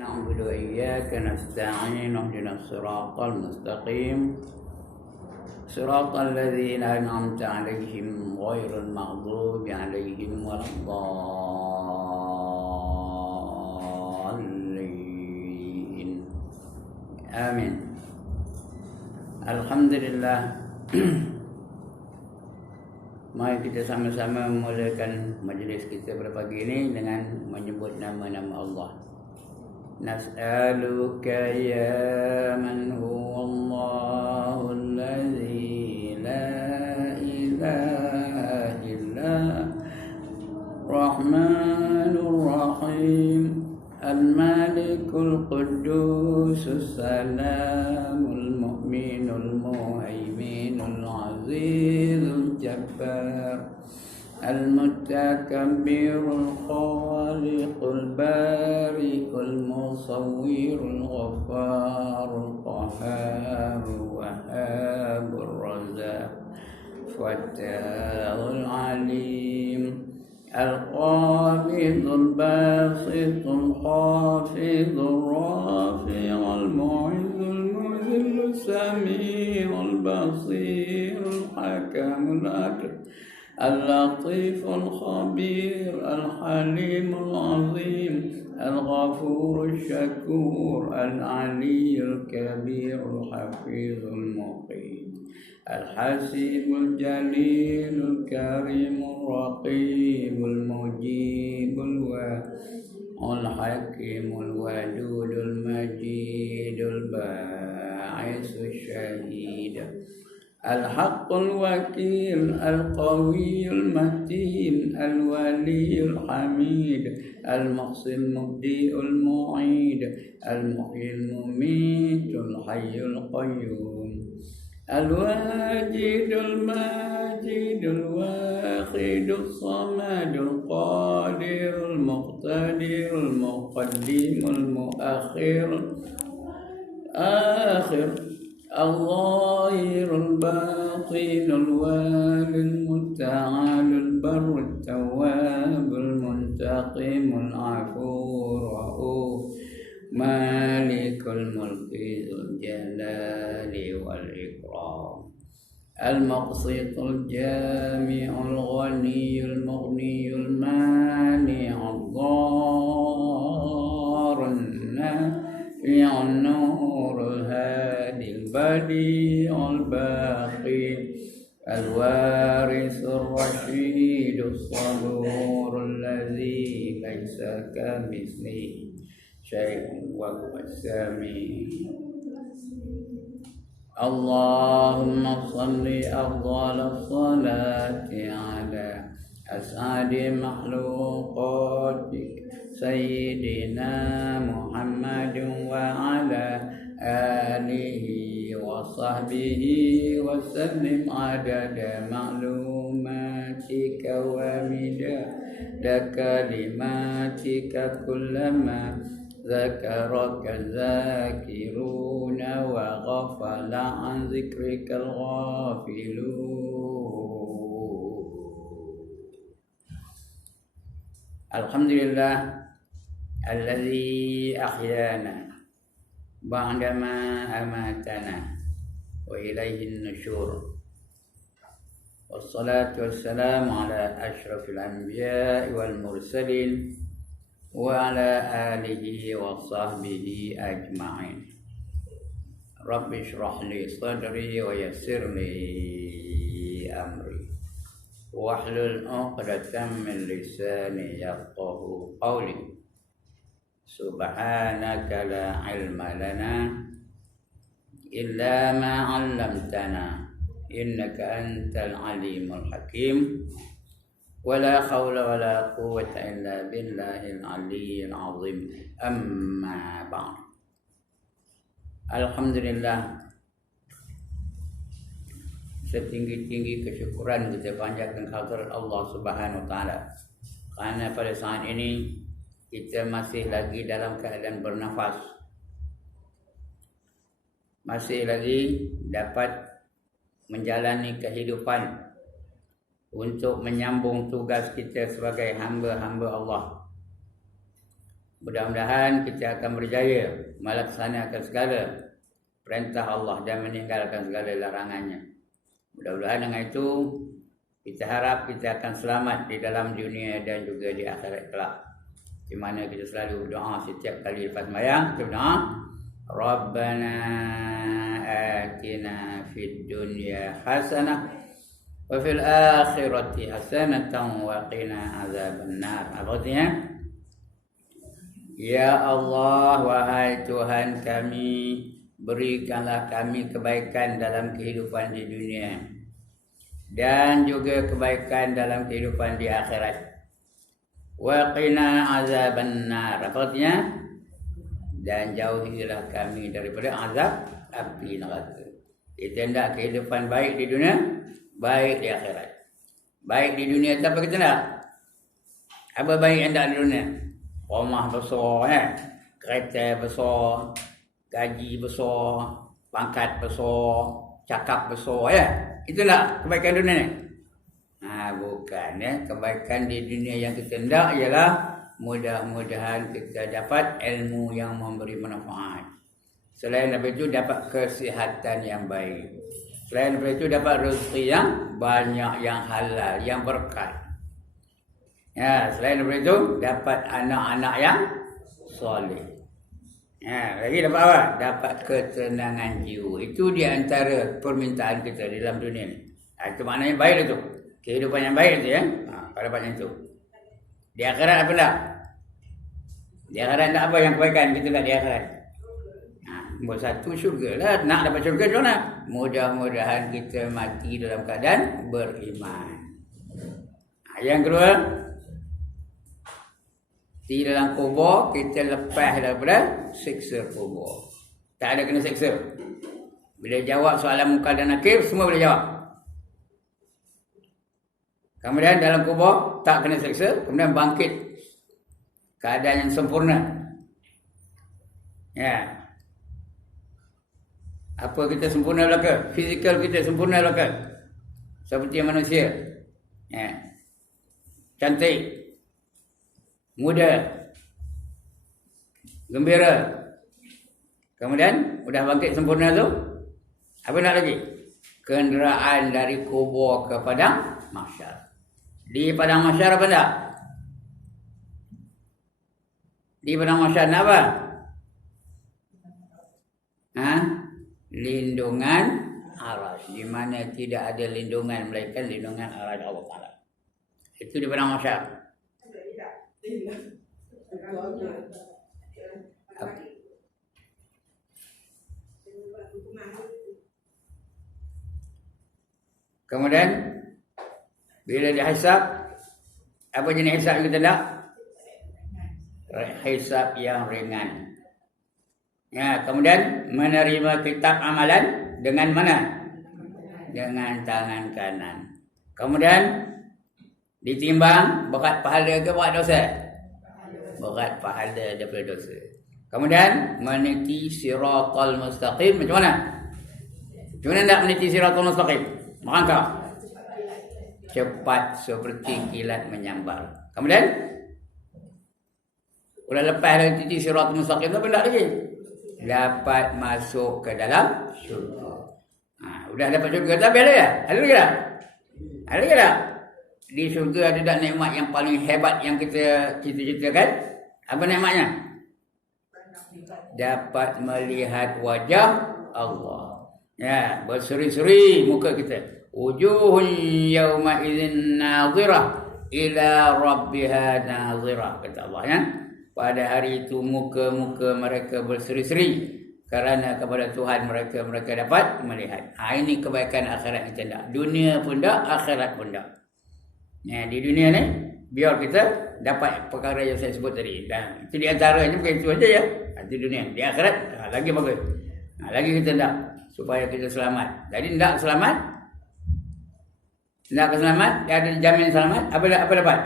نعبد وإياك نستعين اهدنا الصراط المستقيم صراط الذين أنعمت عليهم غير المغضوب عليهم ولا الضالين آمين. Alhamdulillah. Mari kita sama-sama memulakan majlis kita pada pagi ini dengan menyebut nama-nama Allah. نسألك يا من هو الله الذي لا إله إلا الرحمن الرحيم الملك القدوس السلام المؤمن المهيمن العزيز الجبار المتكبر الخالق البارئ المصور الغفار القهار الوهاب الرزاق الفتاح العليم القابض الباسط الخافض الرافع المعز المذل السميع البصير الحكم العدل اللطيف الخبير الحليم العظيم الغفور الشكور العلي الكبير الحفيظ المقيت الحسيب الجليل الكريم الرقيب المجيب الحكيم الودود المجيد الباعث الشهيد الحق الوكيل القوي المتين الولي الحميد المحصي المبدئ المعيد المحيي المميت الحي القيوم الواجد الماجد الواحد الصمد القادر المقتدر المقدم المؤخر آخر الظاهر الباطن الوالي المتعال البر التواب المنتقم العفو الرؤوف مالك الملك ذو الجلال والإكرام المقسط الجامع الغني المغني المانع الضار النافع النور الهادي البديع الباقي الوارث الرشيد الصبور الذي ليس كمثله شيء وهو السميع. اللهم صل أفضل الصلاة على أسعد مخلوقاتك سيدنا محمد وعلى آله وصحبه وسلم عدد معلوماتك ومداد كلماتك كلما ذكرك الذاكرون وغفل عن ذكرك الغافلون. الحمد لله الذي أحيانا بعدما أماتنا وإليه النشور والصلاة والسلام على أشرف الأنبياء والمرسلين وعلى آله وصحبه أجمعين. رب اشرح لي صدري ويسر لي أمري واحلل عقدة من لساني يفقه قولي. سبحانك لا علم لنا إلا ما علمتنا إنك أنت العليم الحكيم ولا حول ولا قوة إلا بالله العلي العظيم. أما بعد. Alhamdulillah, setinggi-tinggi kesyukuran kita panjatkan kehadirat Allah Subhanahu wa taala. Karena pada saat ini kita masih lagi dalam keadaan bernafas. Masih lagi dapat menjalani kehidupan untuk menyambung tugas kita sebagai hamba-hamba Allah. Mudah-mudahan kita akan berjaya melaksanakan segala perintah Allah dan meninggalkan segala larangannya. Mudah-mudahan dengan itu kita harap kita akan selamat di dalam dunia dan juga di akhirat kelak. Di mana kita selalu berdoa setiap kali lepas sembahyang, kita berdoa, Rabbana atina fid dunya hasanah wa fil akhirati hasanatan wa qina azabannar. Apa artinya? Ya Allah, wahai Tuhan kami, berikanlah kami kebaikan dalam kehidupan di dunia dan juga kebaikan dalam kehidupan di akhirat. Wa qina azabannar. Apa artinya? Dan jauhilah kami daripada azab api neraka. Kita hendak kehidupan baik di dunia, baik di akhirat. Baik di dunia apa kita nak? Apa baik yang hendak di dunia? Rumah besar, kereta besar, gaji besar, pangkat besar, cakap besar, Itu nak kebaikan dunia ni. Bukan, Kebaikan di dunia yang kita hendak ialah mudah-mudahan kita dapat ilmu yang memberi manfaat. Selain daripada itu dapat kesihatan yang baik. Selain daripada itu dapat rezeki yang banyak, yang halal, yang berkat. Selain daripada itu dapat anak-anak yang soleh. Lagi dapat apa? Dapat ketenangan jiwa. Itu di antara permintaan kita di dalam dunia ni. Itu maknanya baik itu. Kehidupan yang baik itu pada macam itu. Di akhirat apa tak? Di akhirat tak apa yang kebaikan kita tak di akhirat. Nombor satu syurga lah. Nak dapat syurga macam mana? Mudah-mudahan kita mati dalam keadaan beriman. Yang kedua, di dalam kubur kita lepas daripada siksa kubur. Tak ada kena siksa. Bila jawab soalan muka dan nakir, semua boleh jawab. Kemudian dalam kubur tak kena siksa, kemudian bangkit keadaan yang sempurna. Apa kita sempurna belaka? Fizikal kita sempurna belaka? Seperti manusia. Cantik, muda, gembira. Kemudian sudah bangkit sempurna tu, apa nak lagi? Kenderaan dari kubur ke padang mahsyar. Di padang mahsyar apa tak? Di padang mahsyar nak apa? Lindungan arasy, di mana tidak ada lindungan melainkan lindungan arasy Allah Taala. Itu di padang mahsyar. Kemudian bila dihisab, apa jenis hisab kita nak? Hisab yang ringan. Kemudian menerima kitab amalan dengan mana? Dengan tangan kanan. Kemudian ditimbang berat pahala ke berat dosa? Berat pahala daripada dosa. Kemudian meniti siratal mustaqim. Macam mana? Macam mana nak meniti siratal mustaqim? Merangkak cepat seperti kilat menyambar. Kemudian sudah lepas dari titik siratal mustaqim, apa nak lagi? Dapat masuk ke dalam syurga. Sudah dapat syurga, tapi ada ya? Ada lagi tak? Ada lagi tak? Di syurga ada tak nikmat yang paling hebat yang kita ceritakan? Apa nikmatnya? Dapat melihat wajah Allah. Berseri-seri muka kita. Wujuhun yawma idzin nadhirah ila rabbiha nadhirah, kata Allah. Pada hari itu muka-muka mereka berseri-seri kerana kepada Tuhan mereka dapat melihat. Ini kebaikan akhirat kita tak. Dunia pun tak, akhirat pun tak. Di dunia ni biar kita dapat perkara yang saya sebut tadi. Dan itu di antaranya, bukan itu saja ya. Di dunia, di akhirat lagi bagus. Lagi kita tak, supaya kita selamat. Jadi tak selamat, nak selamat, ada jamin selamat, apa dapat?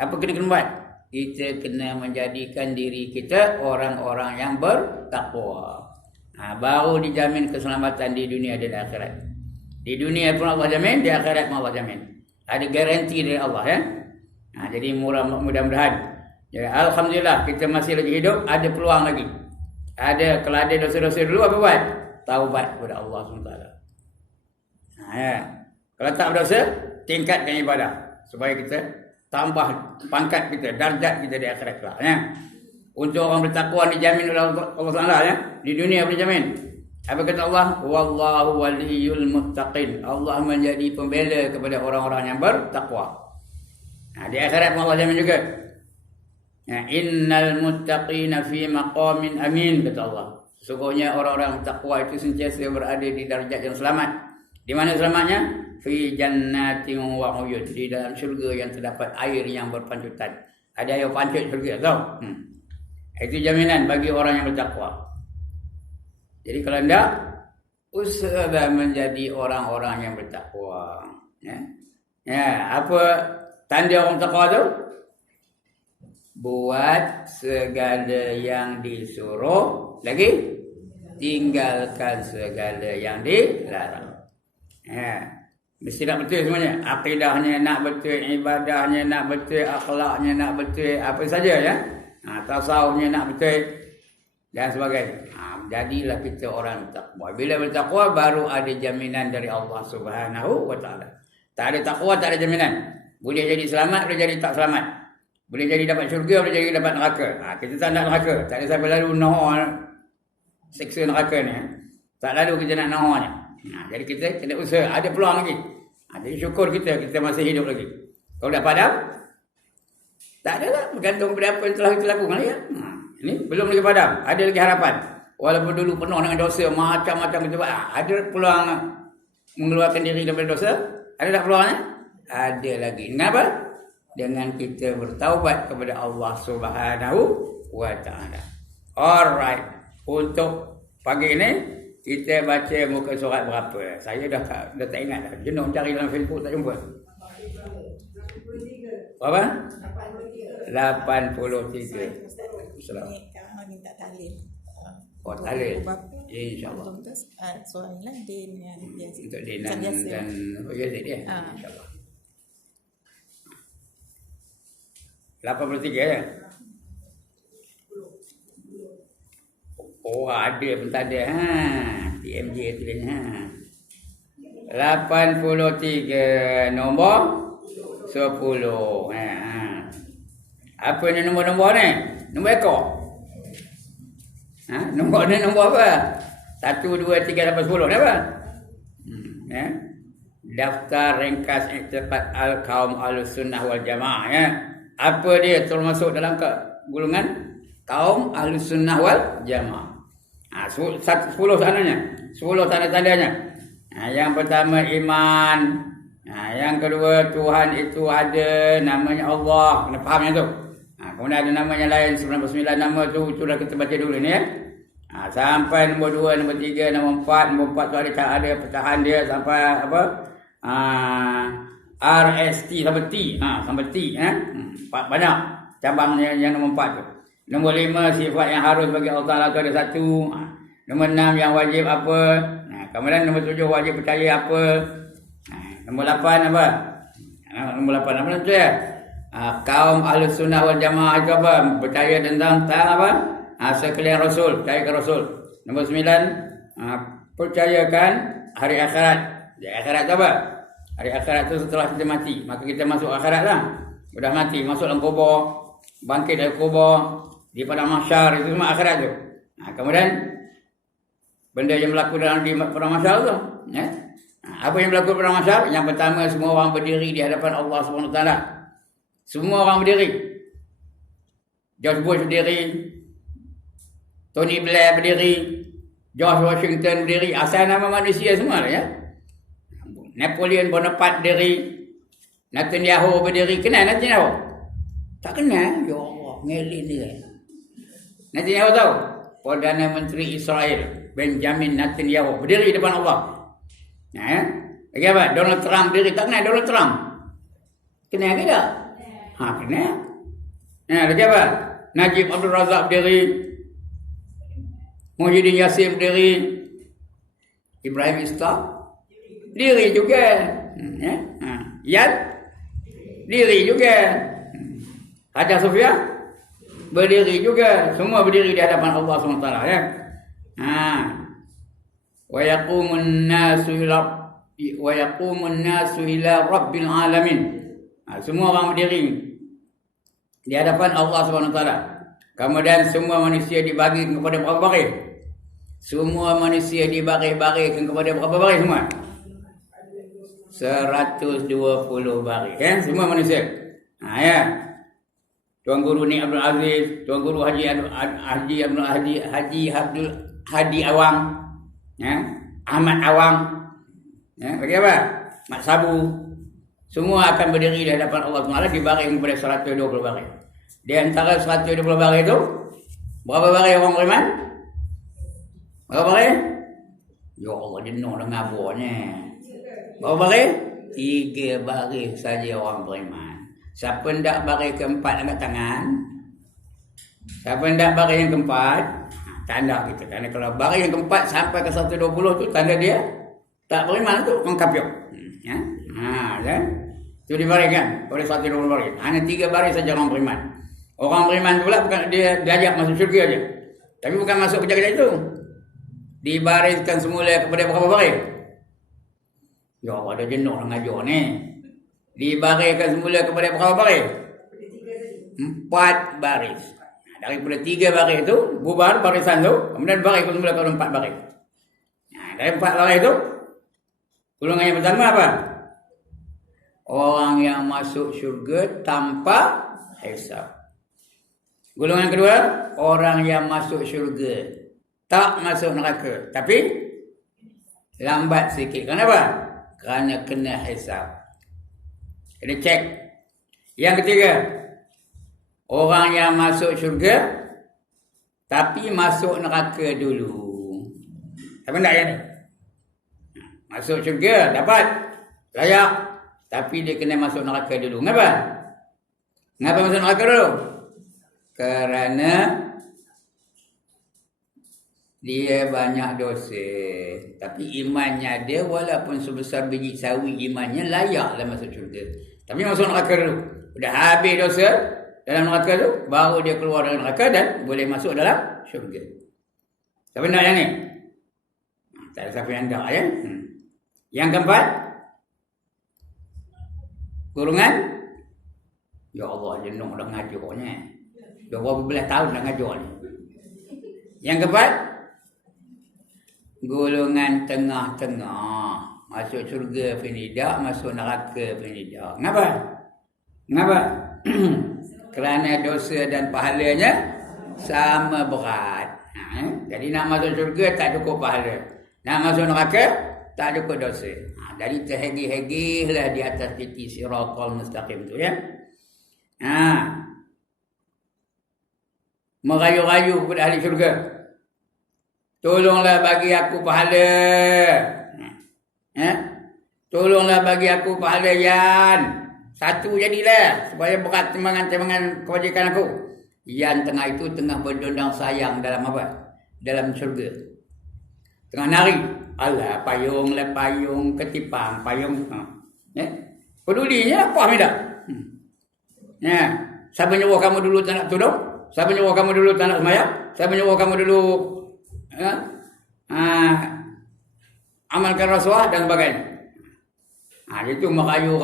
Apa kena buat? Kita kena menjadikan diri kita orang-orang yang bertakwa. Baru dijamin keselamatan di dunia dan akhirat. Di dunia pun Allah jamin, di akhirat pun Allah jamin. Ada garanti dari Allah ya. Jadi mudah-mudahan Ya, alhamdulillah kita masih lagi hidup, ada peluang lagi. Kalau ada dosa-dosa dulu apa buat? Taubat kepada Allah SWT. Ya. Kalau tak berdosa, tingkatkan ibadah supaya kita tambah pangkat kita, darjat kita di akhirat kelak. Ya. Untuk orang bertakwa dijamin oleh Allah SWT, ya. Di dunia berjamin. Apa kata Allah? Wallahu waliyul muttaqin. Allah menjadi pembela kepada orang-orang yang bertakwa. Nah, di akhirat Allah jamin juga. Ya, innal muttaqina fi maqamin amin, kata Allah. Sesungguhnya orang-orang bertakwa itu sentiasa berada di darjat yang selamat. Di mana selamatnya? Fi jannatin wa uyun, di dalam syurga yang terdapat air yang berpancutan. Ada air pancut syurga, tahu? Itu jaminan bagi orang yang bertakwa. Jadi kalau tidak, usahalah menjadi orang-orang yang bertakwa. Ya. Ya, apa tanda orang bertakwa tu? Buat segala yang disuruh, lagi tinggalkan segala yang dilarang. Ya, mesti nak betul semuanya. Akidahnya nak betul, ibadahnya nak betul, akhlaknya nak betul, apa saja ya. Tasawufnya nak betul dan sebagainya. Jadilah kita orang bertakwa. Bila bertakwa baru ada jaminan dari Allah Subhanahu wa taala. Tak ada takwa, tak ada jaminan. Boleh jadi selamat, boleh jadi tak selamat. Boleh jadi dapat syurga, boleh jadi dapat neraka. Kita tak nak neraka. Tak ada siapa lalu nahan seksa neraka ni. Tak lalu kita nak nahannya. Jadi kita kena usaha. Ada peluang lagi. Jadi syukur kita masih hidup lagi. Kalau dah padam, tak ada lah. Bergantung pada apa yang telah kita lakukan. Ya. Ini belum lagi padam. Ada lagi harapan. Walaupun dulu penuh dengan dosa, macam-macam kita buat. Ada peluang mengeluarkan diri daripada dosa. Ada tak peluangnya? Ada lagi. Kenapa? Dengan kita bertaubat kepada Allah Subhanahu wa taala. Alright. Untuk pagi ini kita baca muka surat berapa? Saya dah tak ingat dah. Jenuh cari dalam Facebook tak jumpa. Berapa? 83. Kami minta talil. Oh, talil. InsyaAllah. Soalan lah din yang biasa. Untuk din dan Yazid dia. InsyaAllah. 83 ya? Oh, ada pun tak ada. TMJ tulisnya. 83 nombor 10. Apa ni nombor-nombor ni? Nombor ekor. Nombor ni nombor apa? 1, 2, 3, 8, 10 ni apa? Daftar ringkas i'tiqad al-qaum al-sunnah wal jamaah ya. Apa dia termasuk dalam golongan kaum Ahlus Sunnah wal Jamaah. 10 sananya. 10 tanda-tandanya. Yang pertama iman. Yang kedua Tuhan itu ada, namanya Allah. Kena fahamnya tu. Kemudian ada namanya lain 99 nama tu, itulah kita baca dulu ni ya. Sampai nombor 2, nombor 3, nombor 4. Nombor 4 tu ada pecahan dia sampai apa? RST sampai T. Sampai T banyak cabangnya yang nombor 4 tu. Nombor 5 sifat yang harus bagi Allah Taala tu ada 1. Nombor 6 yang wajib apa? Kemudian nombor 7 wajib percaya apa? Nombor 8 apa? Nombor 8 apa tu ya? Kaum Ahlus Sunnah wal Jamaah itu apa? Percaya tentang apa? Sekalian Rasul, percaya ke Rasul. Nombor 9 percayakan hari akhirat. Di akhirat apa? Hari akhirat tu setelah kita mati, maka kita masuk akhirat lah. Sudah mati, masuk dalam kubur, bangkit dari kubur, di padang mahsyar, itu semua akhirat tu. Kemudian benda yang berlaku dalam di padang mahsyar tu, ya. Apa yang berlaku di padang mahsyar? Yang pertama, semua orang berdiri di hadapan Allah SWT. Semua orang berdiri. George Bush berdiri, Tony Blair berdiri, George Washington berdiri, asal nama manusia semua lah ya. Napoleon Bonaparte berdiri, Netanyahu berdiri. Kenal Netanyahu? Tak kenal. Ya Allah, ngelin dia. Netanyahu tahu? Perdana Menteri Israel Benjamin Netanyahu berdiri depan Allah. Lagi apa? Donald Trump berdiri. Tak kenal Donald Trump? Kenal ke tak? Kenal. Lagi apa? Najib Abdul Razak berdiri, Muhyiddin Yassin berdiri, Ibrahim Ishaq diri juga. Yan diri juga. Hajar Sofia berdiri juga. Semua berdiri di hadapan Allah SWT, ya. Wa yaqumun nasu ila rabbil alamin. Semua orang berdiri di hadapan Allah SWT. Kemudian semua manusia dibagi kepada berapa baris? Semua manusia dibagi-bagikan kepada berapa baris semua? 120 baris, ya, semua manusia. Ya. Tuan Guru ni Abdul Aziz, Tuan Guru Haji Abdul Hadi Awang, ya, Ahmad Awang, ya, bagi apa? Mat Sabu. Semua akan berdiri di hadapan Allah SWT dibaring kepada 120 baris. Di antara 120 baris itu, berapa baris orang beriman? Berapa baris? Ya Allah, jenuh dengan abuahnya. Berapa baris? 3 baris saja orang beriman. Siapa hendak baris keempat angkat tangan. Siapa hendak baris yang keempat, tanda kita. Kerana kalau baris yang keempat sampai ke 120 tu, tanda dia tak beriman tu, orang kafir. Ya? Kan? Itu dibariskan oleh 120 baris. Hanya 3 baris saja orang beriman. Orang beriman pula bukan dia diajak masuk syurga aja. Tapi bukan masuk kejap-kejap itu. Dibariskan semula kepada berapa baris? Ya Allah, ada jenuh dengan ajar ni. Dibariskan semula kepada berapa baris? 4 baris. Daripada 3 baris itu, bubar barisan tu, kemudian bariskan semula kepada 4 baris. Dari 4 baris itu, golongan yang pertama apa? Orang yang masuk syurga tanpa hisab. Golongan kedua, orang yang masuk syurga tak masuk neraka, tapi lambat sikit. Kenapa? Kerana kena hisab. Kena cek. Yang ketiga, orang yang masuk syurga tapi masuk neraka dulu. Tapi tak yang ni. Masuk syurga dapat layak, tapi dia kena masuk neraka dulu. Kenapa? Kenapa masuk neraka dulu? Kerana dia banyak dosa. Tapi imannya dia walaupun sebesar biji sawi, imannya layaklah masuk syurga. Tapi masuk neraka dulu. Dah habis dosa dalam neraka tu, baru dia keluar dari neraka dan boleh masuk dalam syurga. Siapa nak yang ni? Tak ada siapa yang tak, ya? Yang keempat, golongan, ya Allah, jenuh dah ngajarnya. 12 tahun dah ngajar ni. Yang keempat, golongan tengah-tengah. Masuk syurga pun tidak, masuk neraka pun tidak. Kenapa? Kerana dosa dan pahalanya sama berat. Jadi nak masuk syurga tak cukup pahala. Nak masuk neraka tak cukup dosa. Jadi terhegi-hegi lah di atas titik siratal mustaqim tu, ya. Merayu-rayu kepada ahli syurga. Tolonglah bagi aku pahala. Tolonglah bagi aku pahala Yan. Satu jadilah supaya berat timbangan kebajikan aku. Yan tengah itu tengah berdondang sayang dalam apa? Dalam syurga. Tengah nari. Alah, payung lah payung, ketipang payung. Pedulinya apa tidak? Siapa nyuruh kamu dulu tak nak tudung? Siapa nyuruh kamu dulu tak nak semayang? Siapa nyuruh kamu dulu amalkan rasuah dan sebagainya. Itu merayu.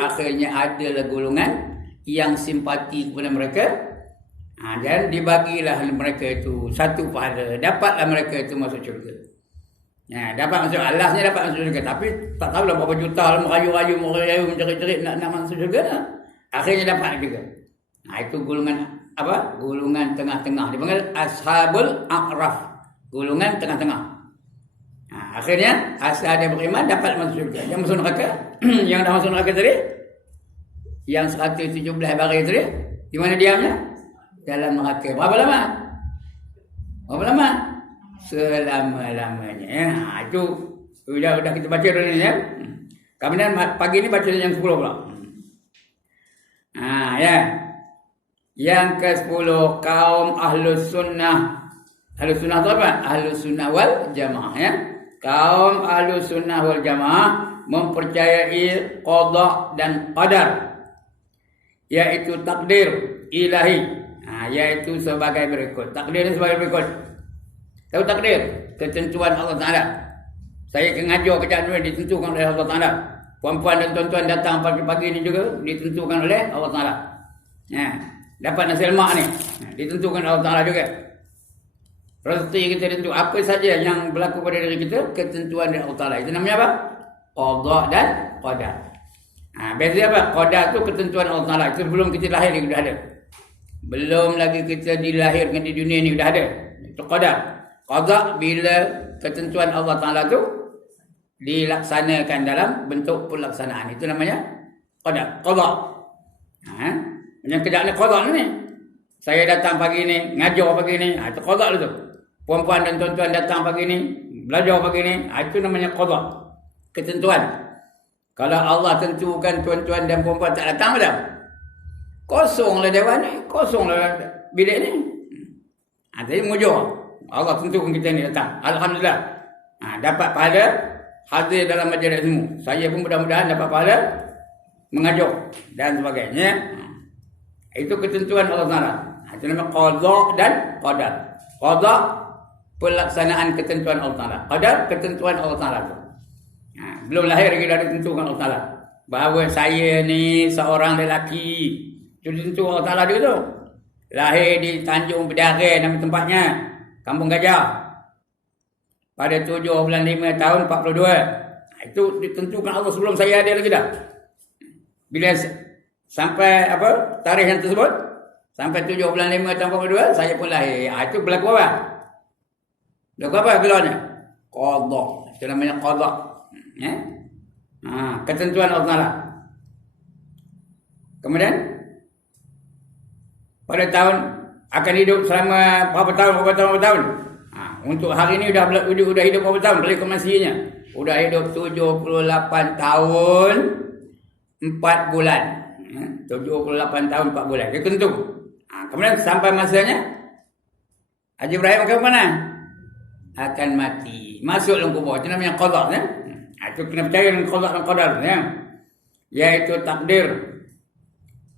Akhirnya adalah golongan yang simpati kepada mereka. Dan dibagilah mereka itu satu pahala. Dapatlah mereka itu masuk syurga. Dapat masuk, alasnya dapat masuk syurga. Tapi tak tahulah berapa juta lah merayu, menjerit-jerit nak masuk syurga. Akhirnya dapat juga. Itu golongan apa? Golongan tengah-tengah. Dipanggil Ashabul A'raf. Golongan tengah-tengah. Akhirnya asal dia beriman dapat masuk syurga. Yang masuk neraka, yang dah masuk neraka tadi, yang 117 baris tadi, di mana diamnya? Dalam neraka. Berapa lama? Selama-lamanya. Itu sudah kita baca dulu ni, ya. Kemudian pagi ni baca yang 10 pula. Ya. Yang ke-10, kaum Ahlus Sunnah. Ahlus Sunnah itu apa? Ahlus Sunnah wal Jamaah, ya. Kaum Ahlus Sunnah wal Jamaah mempercayai qada dan qadar. Iaitu takdir ilahi. Iaitu sebagai berikut. Takdir ini sebagai berikut. Tahu takdir? Ketentuan Allah Ta'ala. Saya ngajar kejap dulu ditentukan oleh Allah Ta'ala. Puan-puan dan tuan-tuan datang pagi-pagi ni juga ditentukan oleh Allah Ta'ala. Dapat nasi lemak ni ditentukan Allah Ta'ala juga. Rezeki kita tentu. Apa saja yang berlaku pada diri kita, ketentuan dari Allah Ta'ala. Itu namanya apa? Qada dan qadar. Beza apa? Qadar tu ketentuan Allah Ta'ala. Itu sebelum kita lahir ni sudah ada. Belum lagi kita dilahirkan di dunia ni sudah ada. Itu qadar. Qada bila ketentuan Allah Ta'ala tu dilaksanakan dalam bentuk pelaksanaan. Itu namanya qada. Qada. Yang kejap ni qada ni. Saya datang pagi ni, ngajar pagi ni. Itu qada tu. Puan-puan dan tuan-tuan datang pagi ni, belajar pagi ni. Itu namanya qada. Ketentuan. Kalau Allah tentukan tuan-tuan dan puan-puan tak datang dah. Kosonglah dewan ni. Kosonglah bilik ni. Jadi mujur. Allah tentukan kita ni datang. Alhamdulillah. Dapat pahala hadir dalam majlis ilmu. Saya pun mudah-mudahan dapat pahala mengajar dan sebagainya. Itu ketentuan Allah Ta'ala. Itu namanya qada dan qadar. Qada pelaksanaan ketentuan Allah Ta'ala. Qadar ketentuan Allah Ta'ala tu. Belum lahir lagi dah ditentukan Allah Ta'ala. Bahawa saya ni seorang lelaki. Itu ditentukan Allah Ta'ala juga tu. Lahir di Tanjung Bedare nama tempatnya. Kampung Gajah. Pada 7 bulan 5 tahun 42. Itu ditentukan Allah sebelum saya ada lagi dah. Bila sampai apa tarikh yang tersebut, sampai 7 bulan 5 tahun 42, saya pun lahir. Itu berlaku apa? Berlaku apa gelanya? Qada. Itu namanya qada. Ketentuan Allah Ta'ala. Kemudian pada tahun akan hidup selama berapa tahun. Untuk hari ini sudah hidup berapa tahun balik ke masinya? Sudah hidup 78 tahun 4 bulan. 78 tahun 4 bulan. Dia tentu. Kemudian sampai masanya Haji Ibrahim ke mana? Akan mati. Masuk dalam kubur. Itu namanya qada. Itu kena percaya dengan qada dan qadar. Iaitu takdir.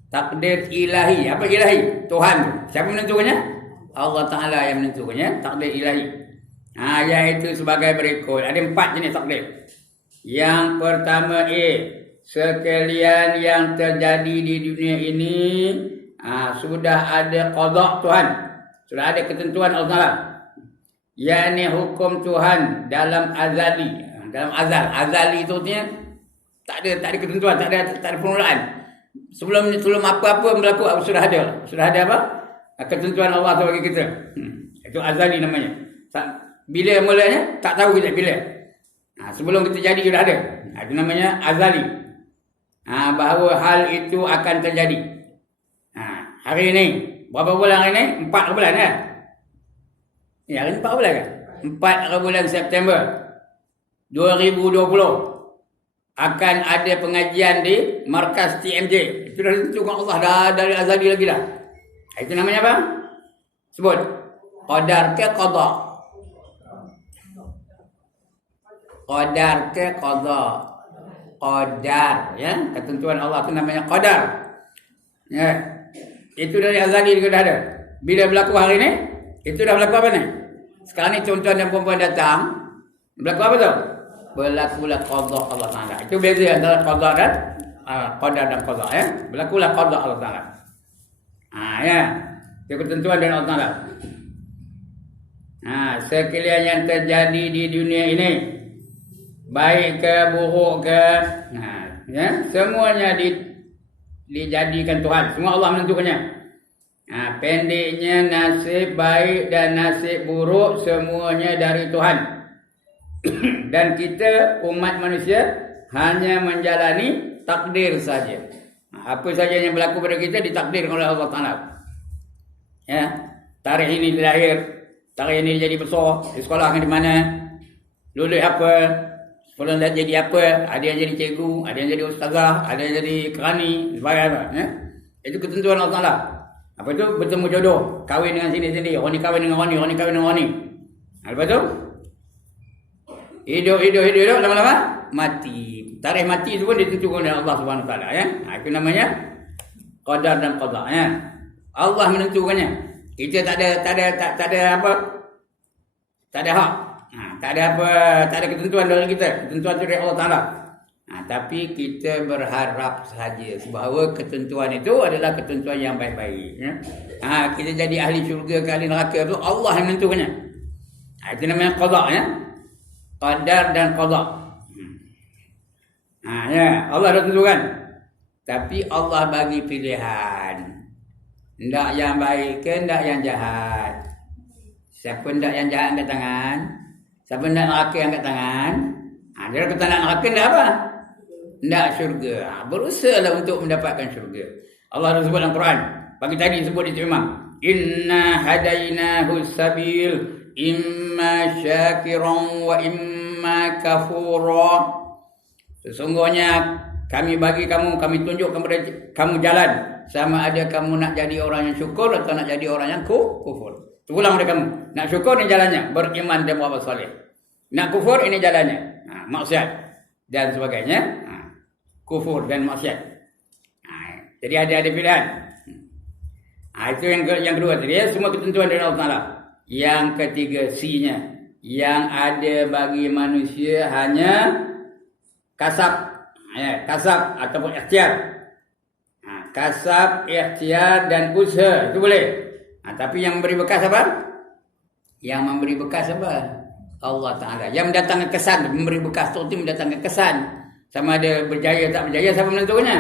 Takdir ilahi. Apa ilahi? Tuhan. Siapa menentukannya? Allah Ta'ala yang menentukannya. Takdir ilahi. Iaitu sebagai berikut. Ada 4 jenis takdir. Yang pertama sekalian yang terjadi di dunia ini sudah ada qada Tuhan. Sudah ada ketentuan Allah Ta'ala. Yakni hukum Tuhan dalam azali. Dalam azal. Azali itu artinya tak ada ketentuan, tak ada permulaan. Sebelum apa-apa berlaku sudah ada. Sudah ada apa? Ketentuan Allah bagi kita. Itu azali namanya. Bila mulanya tak tahu kita bila. Sebelum kita jadi sudah ada. Itu namanya azali. Bahawa hal itu akan terjadi. Hari ini berapa bulan hari ini? 4 bulan kan? Ya, hari ini 4 bulan kan? 4 bulan September 2020 akan ada pengajian di markas TMJ. Itu dah ditentukan Allah dah dari azali lagi dah. Itu namanya apa? Sebut. Qadar ke qada. Qadar ke qada. Qadar, ya. Ketentuan Allah itu namanya qadar. Ya. Itu dari azali juga dah ada. Bila berlaku hari ini, itu dah berlaku apa ni? Sekarang ni tuan-tuan dan puan-puan datang, berlaku apa tu? Berlakulah qada Allah Ta'ala. Itu beza antara qada dan qadar dan qada, ya. Berlakulah qada Allah Ta'ala. Ya. Itu ketentuan dari Allah Ta'ala. Sekalian yang terjadi di dunia ini, baik ke buruk ke, ya, semuanya dijadikan Tuhan. Semua Allah menentukannya. Pendeknya nasib baik dan nasib buruk semuanya dari Tuhan. Dan kita umat manusia hanya menjalani takdir saja. Apa saja yang berlaku pada kita ditakdirkan oleh Allah Ta'ala. Ya, tarikh ini lahir, tarikh ini jadi besar, di sekolah di mana, lulus apa, sekolah dah jadi apa, ada yang jadi cikgu, ada yang jadi ustazah, ada yang jadi kerani, sebagainya. Ya? Itu ketentuan Allah Ta'ala. Apa itu? Bertemu jodoh, kahwin dengan sini-sini, orang ni kahwin dengan orang ni, orang ni kahwin dengan orang ni. Lepas tu hidup, lama-lama mati. Tarikh mati itu pun ditentukan oleh Allah Subhanahu Wa Taala, ya. Itu namanya Qadar dan qada, ya. Allah menentukannya. Kita tak ada apa? Tak ada hak. Tak ada ketentuan dari kita. Ketentuan dari Allah Taala. Tapi kita berharap sahaja bahawa ketentuan itu adalah ketentuan yang baik-baik. Ya? Kita jadi ahli syurga ke ahli neraka itu Allah yang menentukannya. Itu namanya qada, ya. Qadar dan qada. Ya, Allah dah tentukan. Tapi Allah bagi pilihan. Ndak yang baik ke ndak yang jahat. Siapa ndak yang jahat angkat tangan. Siapa ndak neraka angkat tangan. Dia kata nak neraka ndak apa? Ndak syurga. Berusahalah untuk mendapatkan syurga. Allah dah sebut dalam Quran. Pagi tadi sebut itu memang. Inna hadainahu sabil imma syakiran wa imma kafura. Sesungguhnya kami bagi kamu, kami tunjuk kepada kamu jalan. Sama ada kamu nak jadi orang yang syukur atau nak jadi orang yang kufur. Ulang pada kamu. Nak syukur ini jalannya, beriman dan beramal soleh. Nak kufur ini jalannya, maksiat dan sebagainya. Kufur dan maksiat. Jadi ada pilihan. Itu yang kedua tadi, ya. Semua ketentuan dari Allah Taala. Yang ketiga C-nya, yang ada bagi manusia hanya kasab, kasab ataupun ikhtiar. Kasab, ikhtiar dan usaha itu boleh. Tapi yang memberi bekas apa? Yang memberi bekas apa? Allah Taala. Yang mendatangkan kesan, memberi bekas itu mendatangkan kesan. Sama ada berjaya tak berjaya, siapa menentukannya?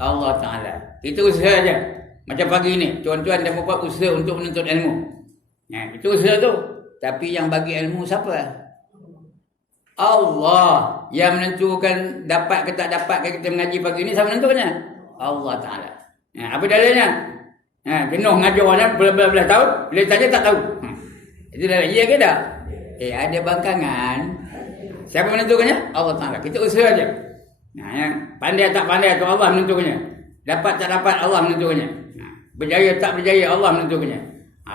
Allah Taala. Itu usaha aja. Macam pagi ini, tuan-tuan dah buat usaha untuk menuntut ilmu. Itu usaha tu. Tapi yang bagi ilmu siapa? Allah. Yang menentukan dapat ke tak dapat kita mengaji pagi ini, siapa menentukannya? Allah Taala. Apa dalilnya? Jenuh ngajarnya belah-belah tahun, bila tanya tak tahu. Itu dalil. Iya ke tak? Ada bangkangan. Siapa menentukannya? Allah Taala. Kita usaha aja. Pandai tak pandai itu Allah menentukannya. Dapat tak dapat Allah menentukannya. Berjaya tak berjaya Allah menentukannya.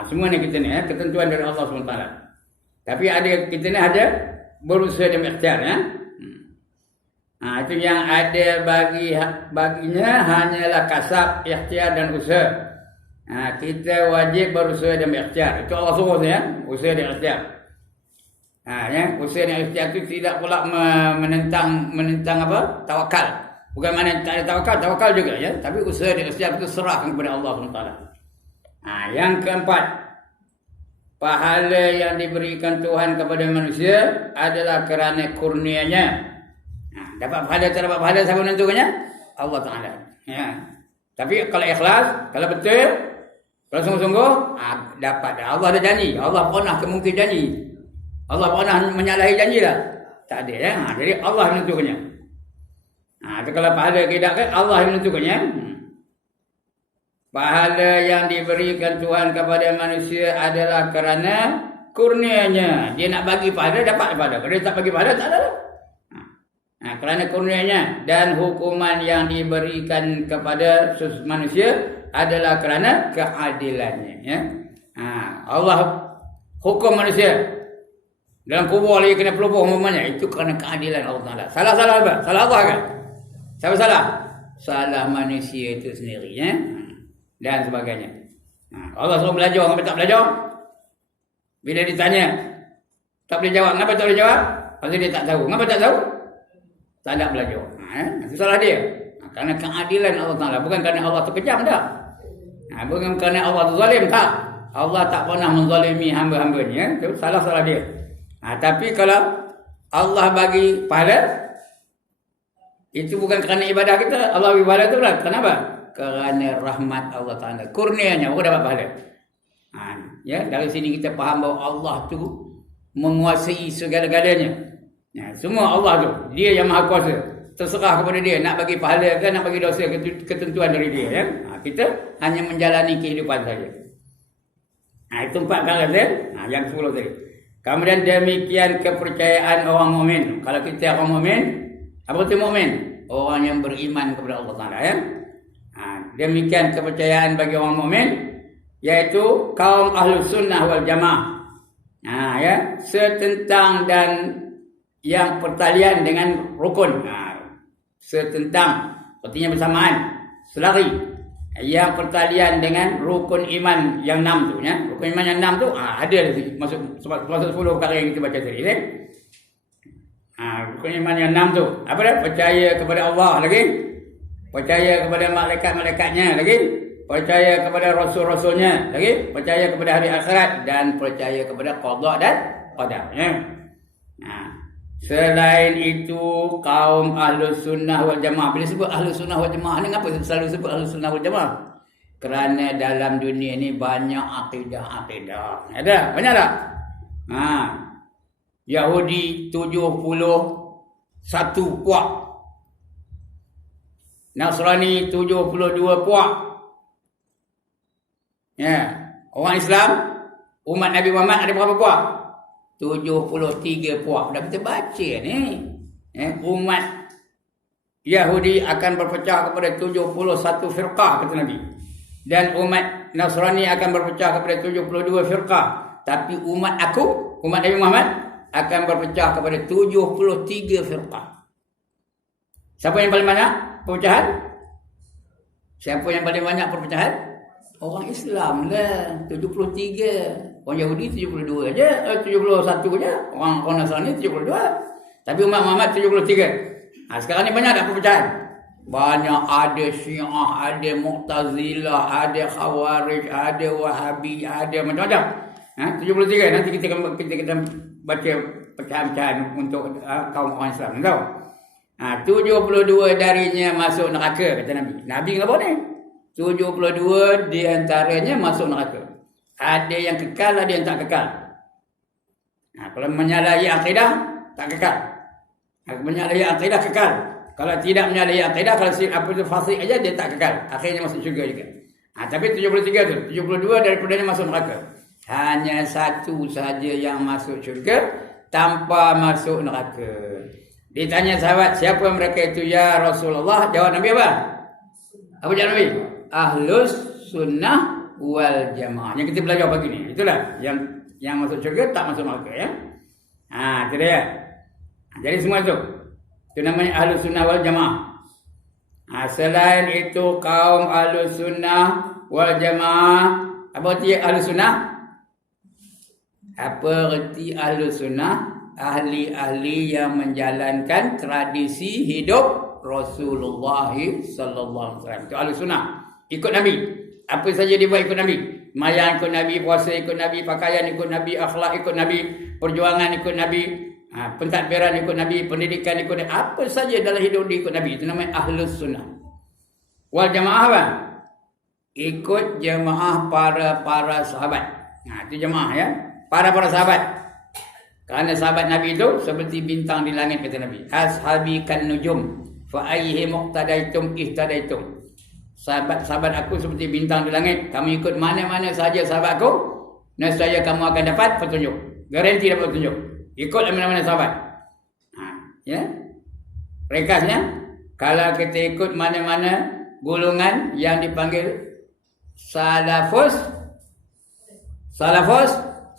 Semua ni kita ni, ketentuan dari Allah SWT. Tapi ada kita ni ada berusaha dan ikhtiar, ya. Itu yang ada baginya hanyalah kasab, ikhtiar dan usaha. Kita wajib berusaha dan ikhtiar. Itu Allah suruh, ya, usaha dan ikhtiar. Usaha dan ikhtiar itu tidak pula menentang apa? Tawakal. Bukan mana tak ada tawakal juga, ya. Tapi usaha dan ikhtiar itu serahkan kepada Allah SWT. Yang keempat, pahala yang diberikan Tuhan kepada manusia adalah kerana kurnianya. Dapat pahala tak dapat pahala, siapa menentukannya? Allah Taala. Ya. Tapi kalau ikhlas, kalau betul, kalau sungguh-sungguh, dapat. Allah ada janji. Allah pernah kemungkin janji. Allah pernah menyalahi janji tak? Tak ada, ya. Jadi Allah menentukannya. Itu kalau pahala tidak kan Allah yang menentukannya. Pahala yang diberikan Tuhan kepada manusia adalah kerana kurnianya. Dia nak bagi pahala, dapat pahala. Kalau dia tak bagi pahala, tak ada. Kerana kurnianya. Dan hukuman yang diberikan kepada manusia adalah kerana keadilannya, ya. Allah hukum manusia. Dalam kubur lagi kena pelubuh umpamanya. Itu kerana keadilan Allah Taala. Salah apa? Salah Allah kan? Siapa salah? Salah manusia itu sendiri, ya. Dan sebagainya. Allah suruh belajar, kenapa tak belajar? Bila ditanya, tak boleh jawab. Kenapa tak boleh jawab? Pasal dia tak tahu. Kenapa tak tahu? Tak nak belajar. Itu salah dia. Kerana keadilan Allah Taala. Bukan kerana Allah tu kejam, tak. Bukan kerana Allah tu zalim, tak. Allah tak pernah menzalimi hamba-hambanya. Itu salah dia. Tapi kalau Allah bagi pahala, itu bukan kerana ibadah kita. Allah bagi pahala itu berat. Kenapa? Kerana rahmat Allah Taala. Kurnianya, baru dapat pahala. Ya, dari sini kita faham bahawa Allah tu menguasai segala-galanya. Semua Allah tu, dia yang maha kuasa. Terserah kepada dia nak bagi pahala ke nak bagi dosa, ketentuan dari dia, ya. Kita hanya menjalani kehidupan saja. Itu 4 perkara tadi. Yang 10 tadi. Kemudian demikian kepercayaan orang mukmin. Kalau kita orang mukmin, apa itu mukmin? Orang yang beriman kepada Allah Taala, ya. Demikian kepercayaan bagi orang mukmin, yaitu kaum Ahlus Sunnah wal Jamaah. Ya, setentang dan yang pertalian dengan rukun. Setentang, artinya bersamaan, selari. yang pertalian dengan rukun iman yang 6 tu ya. Rukun iman yang 6 tu ada masuk 10 perkara yang kita baca tadi kan. Rukun iman yang 6 tu apa dah? Percaya kepada Allah lagi, percaya kepada malaikat-malaikatnya lagi, percaya kepada rasul-rasulnya lagi, percaya kepada hari akhirat dan percaya kepada qada dan qadar ya. Selain itu kaum Ahlus Sunnah wal Jamaah, bila sebut Ahlus Sunnah wal Jamaah ni kenapa selalu sebut Ahlus Sunnah wal Jamaah? Kerana dalam dunia ni banyak akidah-akidah. Ada? Banyak tak? Yahudi 71 puak. Nasrani 72 puak. Ya, orang Islam umat Nabi Muhammad ada berapa puak? 73 puak. Dah kita baca ni. Umat Yahudi akan berpecah kepada 71 firqah kata Nabi. Dan umat Nasrani akan berpecah kepada 72 firqah. Tapi umat aku, umat Nabi Muhammad akan berpecah kepada 73 firqah. Siapa yang paling banyak perpecahan? Siapa yang paling banyak perpecahan? Orang Islam lah, 73. Orang Yahudi 72 aja, 71 aja. Orang Nasrani 72. Tapi umat Muhammad 73. Sekarang ni banyak tak perpecahan? Banyak, ada Syiah, ada Mu'tazilah, ada Khawarij, ada Wahabi, ada macam-macam. 73. Nanti kita baca pecahan-pecahan untuk kaum orang Islam. Tahu? 72 darinya masuk neraka kata Nabi. Nabi apa ni? 72 di antaranya masuk neraka. Ada yang kekal, ada yang tak kekal. Kalau menyalahi akidah, tak kekal. Menyalahi akidah, kekal. Kalau tidak menyalahi akidah, kalau apa itu fasik aja, dia tak kekal. Akhirnya masuk syurga juga. Tapi 73 tu, 72 daripadanya masuk neraka. Hanya satu sahaja yang masuk syurga tanpa masuk neraka. Ditanya sahabat, siapa mereka itu ya Rasulullah? Jawab Nabi apa? Apa jawab Nabi? Ahlus Sunnah wal Jamaah. Yang kita belajar pagi ni. Itulah yang masuk syurga tak masuk neraka ya. Itu dia. Jadi semua itu namanya Ahlus Sunnah wal Jamaah. Selain itu kaum Ahlus Sunnah wal Jamaah, apa arti Ahlus Sunnah? Apa arti Ahlus Sunnah? Ahli-ahli yang menjalankan tradisi hidup Rasulullah sallallahu alaihi wasallam. Itu Ahlus Sunnah. Ikut Nabi. Apa saja dia buat ikut Nabi. Mayang ikut Nabi, puasa ikut Nabi, pakaian ikut Nabi, akhlak ikut Nabi, perjuangan ikut Nabi, pentadbiran ikut Nabi, pendidikan ikut Nabi. Apa saja dalam hidup dia ikut Nabi. Itu namanya Ahlus Sunnah. Wal Jamaah apa? Ikut jemaah para sahabat. Itu jemaah ya. Para sahabat. Kerana sahabat Nabi itu seperti bintang di langit kata Nabi. Ashabi kan nujum fa ayyihi muqtadaitum ihtadaitum. Sahabat aku seperti bintang di langit. Kamu ikut mana-mana sahaja sahabatku, nescaya kamu akan dapat petunjuk. Garanti dapat petunjuk. Ikut mana-mana sahabat. Ya. Ringkasnya, kalau kita ikut mana-mana golongan yang dipanggil salafus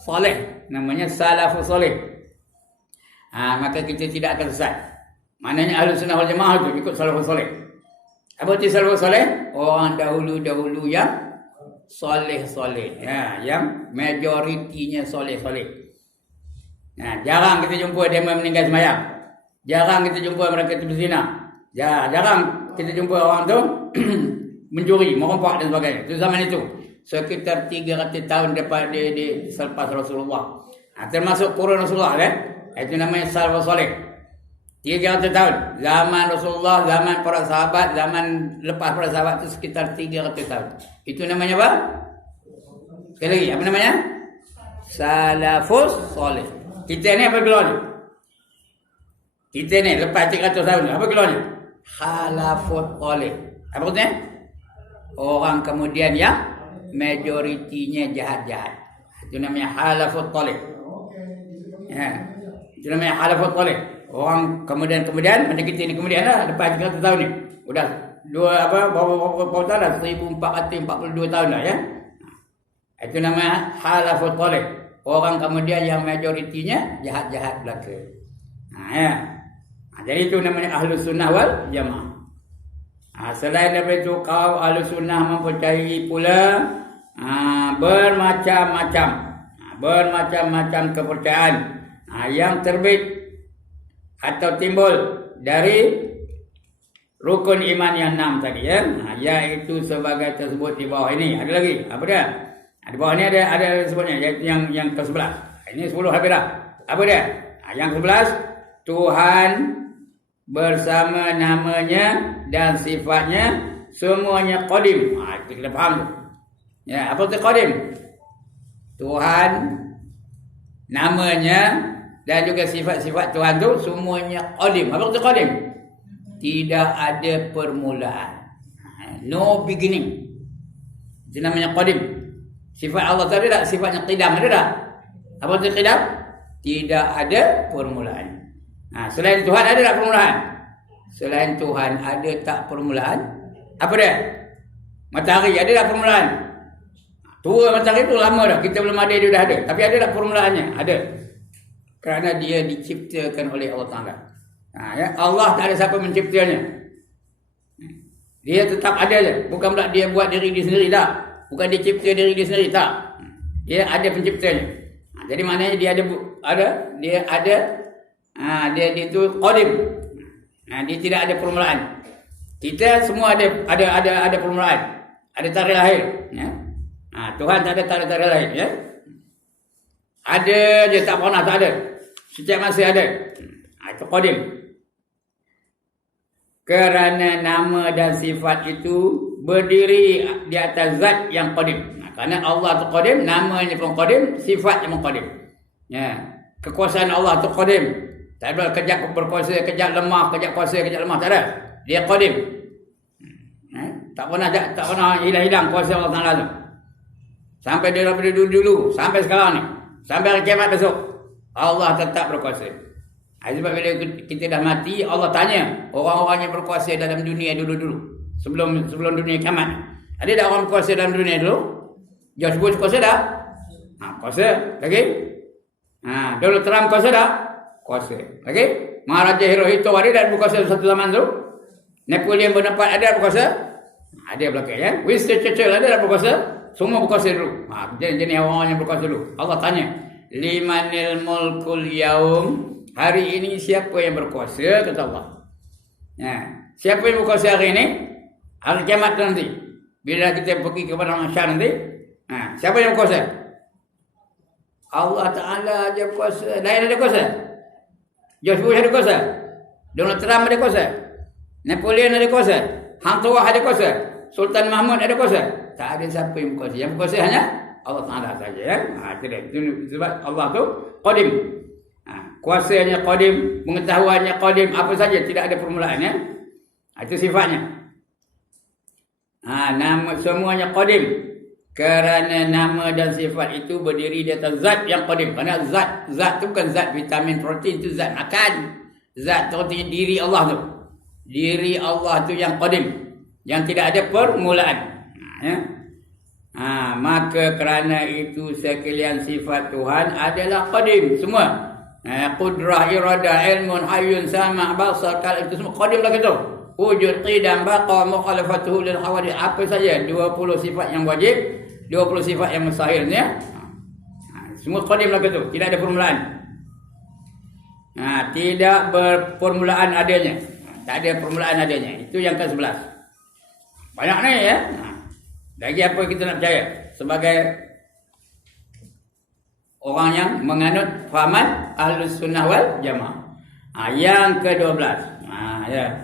soleh. Namanya salafus soleh. Maka kita tidak akan sesat. Maknanya Ahlus Sunnah wal Jamaah itu ikut salafus soleh. Apa itu salafus soleh? Orang dahulu-dahulu yang soleh-soleh. Yang majoritinya soleh-soleh. Jarang kita jumpa dia meninggal sembahyang. Jarang kita jumpa mereka itu berzina. Jarang kita jumpa orang tu mencuri, merompak dan sebagainya. Itu zaman itu. Sekitar 300 tahun selepas Rasulullah. Termasuk kurun Rasulullah kan? Itu namanya salafus soleh. 300 tahun. Zaman Rasulullah, zaman para sahabat, zaman lepas para sahabat itu sekitar 300 tahun. Itu namanya apa? Sekali lagi, apa namanya? Salafus soleh. Kita ni apa gelarnya? Kita ni lepas 300 tahun apa gelarnya? Khalafus soleh. Apa maksudnya? Orang kemudian yang majoritinya jahat-jahat. Itu namanya halafut talib. Itu namanya halafut talib. Orang kemudian macam kita ni kemudian lah lepas 300 tahun ni. Sudah berapa tahun dah? 1442 tahun dah ya. Itu namanya halafut talib. Orang kemudian yang majoritinya jahat-jahat belaka. Jadi itu namanya Ahlus Sunnah wal Jamaah. Selain daripada itu, kaum Ahlussunnah mempercayai pula bermacam-macam kepercayaan yang terbit atau timbul dari rukun iman yang 6 tadi ya. Iaitu sebagai tersebut di bawah ini. Ada lagi. Apa dia? Di bawah ini ada sebutnya, iaitu yang ke-11. Ini 10 habis dah. Apa dia? Yang ke-11, Tuhan bersama namanya dan sifatnya semuanya qadim. Itu kita faham tu. Ya, apa itu qadim? Tuhan namanya dan juga sifat-sifat Tuhan tu semuanya qadim. Apa itu qadim? Tidak ada permulaan. No beginning. Itu namanya qadim. Sifat Allah tadi tak? Sifatnya qidam ada tak? Apa itu qidam? Tidak ada permulaan. Selain Tuhan ada tak permulaan? Selain Tuhan ada tak permulaan? Apa dia? Matahari ada tak permulaan? Tua matahari itu lama dah. Kita belum ada, dia dah ada. Tapi ada tak permulaannya? Ada. Kerana dia diciptakan oleh Allah Ta'ala. Allah tak ada siapa menciptanya. Dia tetap ada je. Bukan pula dia buat diri dia sendiri tak. Bukan dia cipta diri dia sendiri tak. Dia ada penciptanya. Jadi maknanya dia itu qadim. Dia tidak ada permulaan. Kita semua ada permulaan. Ada tarikh lahir, ya. Tuhan tak ada tarikh lahir, ya. Ada je, tak pernah tak ada. Setiap masa ada. Itu qadim. Kerana nama dan sifat itu berdiri di atas zat yang qadim. Kerana Allah itu qadim, namanya pun qadim, sifatnya pun qadim. Ya. Kekuasaan Allah itu qadim. Tak ada kejap berkuasa, kejap lemah, kejap kuasa, kejap lemah, tak ada. Dia qadim. Tak pernah hilang kuasa Allah Taala tu. Sampai daripada dulu sampai sekarang ni, sampai hari kiamat besok, Allah tetap berkuasa. Sebab bila kita dah mati, Allah tanya orang-orang yang berkuasa dalam dunia dulu-dulu, sebelum dunia kiamat. Ada tak orang berkuasa dalam dunia dulu? George Bush kuasa dah? Kuasa. Lagi? Donald Trump kuasa dah? Kuasa. Lagi? Maharaja Hirohito ada tak berkuasa satu zaman tu? Napoleon Bonaparte ada tak berkuasa? Ada belakang, ya. Winston Churchill ada tak berkuasa? Semua berkuasa dulu. Jenis orang-orang yang berkuasa dulu. Allah tanya, limanil mulkul yaum. Hari ini siapa yang berkuasa? Kata Allah. Siapa yang berkuasa hari ini? Hari kiamat nanti. Bila kita pergi kepada mahsyar nanti, siapa yang berkuasa? Allah Ta'ala aja berkuasa. Lain ada kuasa? George Bush ada kuasa? Donald Trump ada kuasa? Napoleon ada kuasa? Hang Tuah ada kuasa? Sultan Mahmud ada kuasa? Tak ada siapa yang berkuasa. Yang berkuasa hanya Allah Ta'ala saja, ya. Itu sebab Allah tu qadim. Kuasanya qadim, pengetahuannya qadim, apa saja tidak ada permulaan, ya. Itu sifatnya. Nama semuanya qadim. Kerana nama dan sifat itu berdiri di atas zat yang qadim. Kerana zat tu bukan zat vitamin protein, itu zat makan. Zat tu artinya diri Allah tu. Diri Allah tu yang qadim, yang tidak ada permulaan. Maka kerana itu sekalian sifat Tuhan adalah qadim semua. Qudrah, iradah, ilmun, hayyun, sama', basar, kalam, itu semua qadim lah gitu. Wujud, qidam, baqa, mukhalafatuhu lil hawadith. Apa saja 20 sifat yang wajib, 20 sifat yang mustahilnya. Semua qadim lah gitu. Tidak ada permulaan. Tidak berpermulaan adanya. Tak ada permulaan adanya. Itu yang ke-11. Banyak ni, ya. Lagi apa kita nak percaya sebagai orang yang menganut fahaman Ahlussunnah wal Jamaah. Yang ke-12. Ya.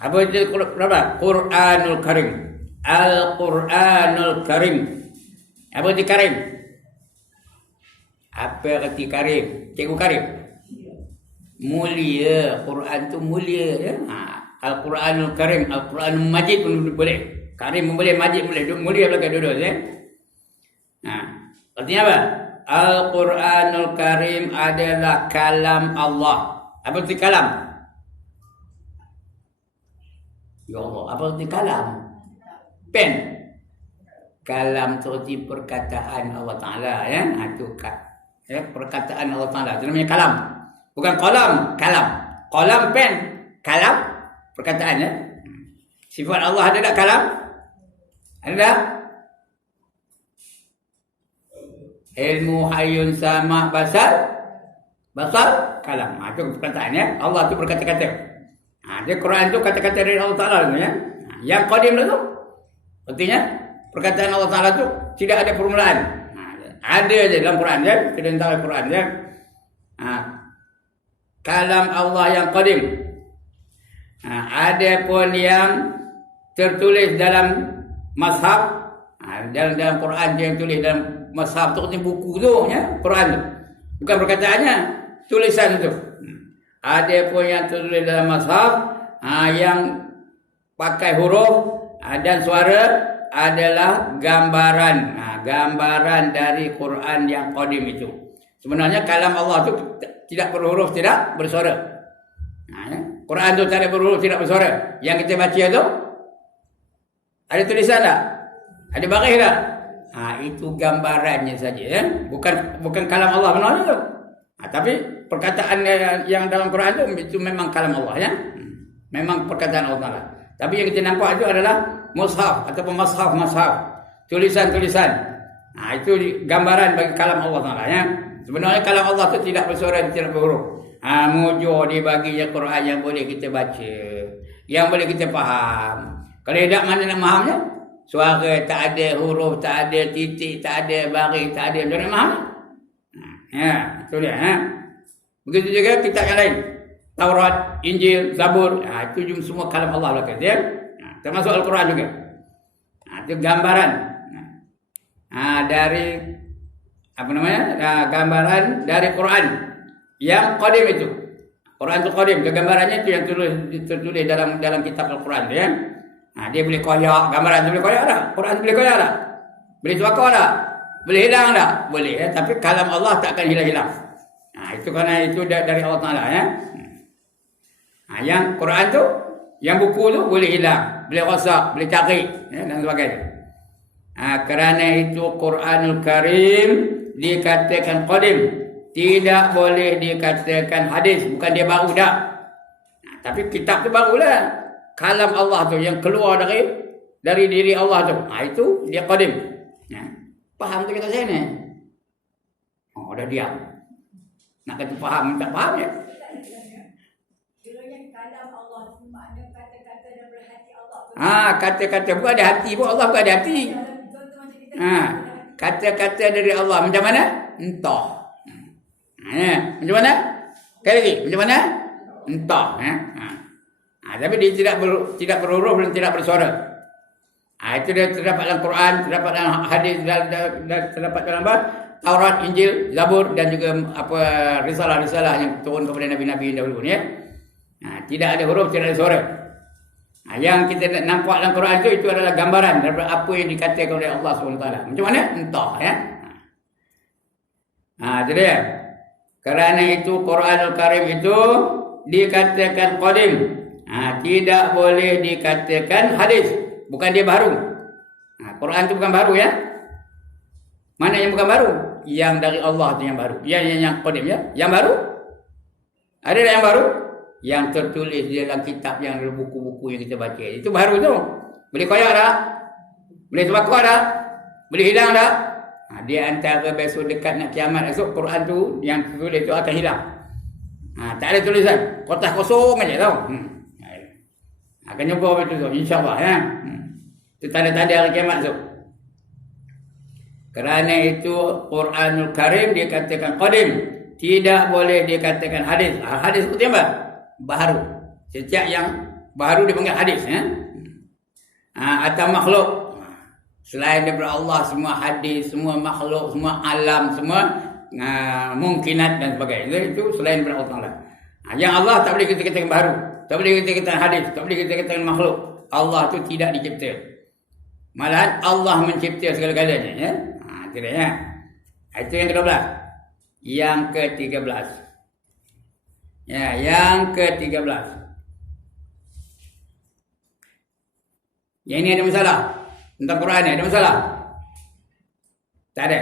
Apa itu berapa? Quranul Karim. Al-Quranul Karim. Apa itu Karim? Apa arti Karim? Cikgu Karim. Mulia. Quran tu mulia, ya. Al-Quranul Karim, Al-Quranul Majid pun boleh. Karim pun boleh, Majid boleh. Mulia belakang dua-dua, ya. Artinya apa? Al-Quranul Karim adalah kalam Allah. Apa arti kalam? Ya Allah, apa arti kalam? Pen. Kalam tu arti perkataan Allah Ta'ala, ya. Itu perkataan Allah Ta'ala. Itu namanya kalam. Bukan kolam, kalam. Kolam pen, kalam perkataan, ya. Sifat Allah ada tak kalam? Ada tak? Ilmu hayyun sama basar kalam. Itu perkataannya. Allah tu berkata-kata. Dia Quran tu kata-kata dari Allah Ta'ala ya. Yang qadim tu artinya perkataan Allah Ta'ala tu tidak ada permulaan. Ada je dalam Quran ya. Kita tahu Quran ya. Kalam Allah yang qadim. Ada pun yang tertulis dalam mazhab. Dalam Quran yang tulis dalam mazhab tu buku tu ya, Quran tu. Bukan perkataannya, tulisan tu. Ada pun yang tertulis dalam mazhab yang pakai huruf dan suara adalah gambaran. Gambaran dari Quran yang qadim itu. Sebenarnya kalam Allah tu tidak berhuruf, tidak bersuara. Ya. Quran tu tak ada berhuruf, tidak bersuara. Yang kita baca tu ada tulisan tak? Ada baris tak? Itu gambarannya saja ya. Bukan kalam Allah benar tu. Tapi perkataan yang dalam Quran itu memang kalam Allah ya. Memang perkataan Allah. Tapi yang kita nampak itu adalah mushaf ataupun mashaf. Tulisan-tulisan. Itu gambaran bagi kalam Allah Taala ya. Sebenarnya kalam Allah itu tidak bersuara, tidak berhuruf. Mujur dibaginya Quran yang boleh kita baca, yang boleh kita faham. Kalau tidak mana nak fahamnya? Suara tak ada, huruf tak ada, titik tak ada, baris tak ada. Macam mana faham? Ya, itu dia. Begitu juga kitab yang lain. Taurat, Injil, Zabur. Itu semua kalam Allah belaka. Ya? Termasuk Al-Quran juga. Itu gambaran. Dari apa namanya? Gambaran dari Quran yang qadim itu. Quran itu qadim. Gambarannya itu yang tertulis dalam kitab Al-Quran. Ya? Dia boleh koyak, gambaran tu boleh koyak tak? Quran boleh koyak tak? Boleh tuakar tak? Boleh hilang tak? Boleh ya. Tapi kalam Allah tak akan hilang-hilang. Itu kerana itu dari Allah Ta'ala ya. Yang Quran tu, yang buku tu boleh hilang, boleh rosak, boleh cari ya, dan sebagainya. Kerana itu Quranul Karim dikatakan qadim. Tidak boleh dikatakan hadis. Bukan dia baru dah. Tapi kitab tu barulah. Kalam Allah tu yang keluar dari diri Allah tu. Itu dia qadim. Faham tu kita saya ni? Dah diam. Nak kata faham, tak faham ya? Kata-kata bukan ada hati pun. Allah bukan ada hati. Kata-kata dari Allah macam mana? Entah. Macam mana? Sekali lagi. Macam mana? Entah. Tapi dia tidak berhuruf dan tidak bersuara. Itu dia terdapat dalam Quran, terdapat dalam hadis, terdapat dalam Taurat, Injil, Zabur dan juga risalah-risalah yang turun kepada nabi-nabi dahulu ya. Tidak ada huruf, tidak ada suara. Yang kita nampak dalam Quran itu adalah gambaran daripada apa yang dikatakan oleh Allah SWT. Macam mana? Entah ya. Jadi ya. Kerana itu Quranul Karim itu dikatakan qadim. Tidak boleh dikatakan hadis. Bukan dia baru. Quran itu bukan baru ya. Mana yang bukan baru? Yang dari Allah itu yang baru. Yang qadim ya. Yang baru? Ada tak yang baru? Yang tertulis di dalam kitab, yang dalam buku-buku yang kita baca. Itu baru tu. Boleh koyak tak? Boleh terbakar tak? Boleh hilang tak? Dia antara besok dekat nak kiamat esok, Quran tu yang tertulis itu akan hilang. Tak ada tulisan. Kotak kosong aja tau. Akan jumpa betul tu, insya-Allah ya. Itu tanda-tanda hari kiamat tu. Kerana itu Quranul Karim dikatakan qadim, tidak boleh dikatakan hadis. Hadis itu apa? Baharu. Setiap yang baharu dipanggil hadis ya. Atau makhluk. Selain daripada Allah, semua hadis, semua makhluk, semua alam, semua mungkinat dan sebagainya. Itu selain daripada Allah Taala. Yang Allah tak boleh kita katakan baharu. Tak boleh kita katakan hadis, tak boleh kita katakan makhluk. Allah tu tidak dicipta. Malahan Allah mencipta segala-galanya ya. Itu dia ya. Itu yang ke-12. Yang ke-13. Ya, yang ke-13. Yang ini ada masalah. Tentang Quran ni ada masalah. Tak ada.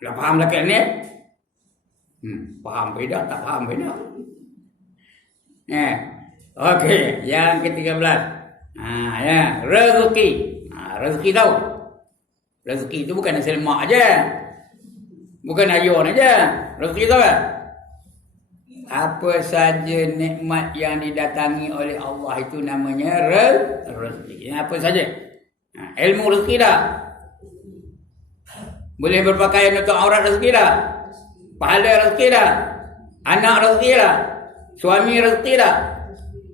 Dah faham lagi ni? Faham beda, tak faham beda. Okey, yang ke-13. Ya, rezeki. Rezeki tahu. Rezeki itu bukan hasil mak aja. Bukan ayun aja. Rezeki tahu tak? Apa saja nikmat yang didatangi oleh Allah itu namanya rezeki. Apa saja. Ilmu rezeki dah. Boleh berpakaian untuk aurat rezeki dah. Pahala rezeki dah. Anak rezeki dah. Suami rezeki dah.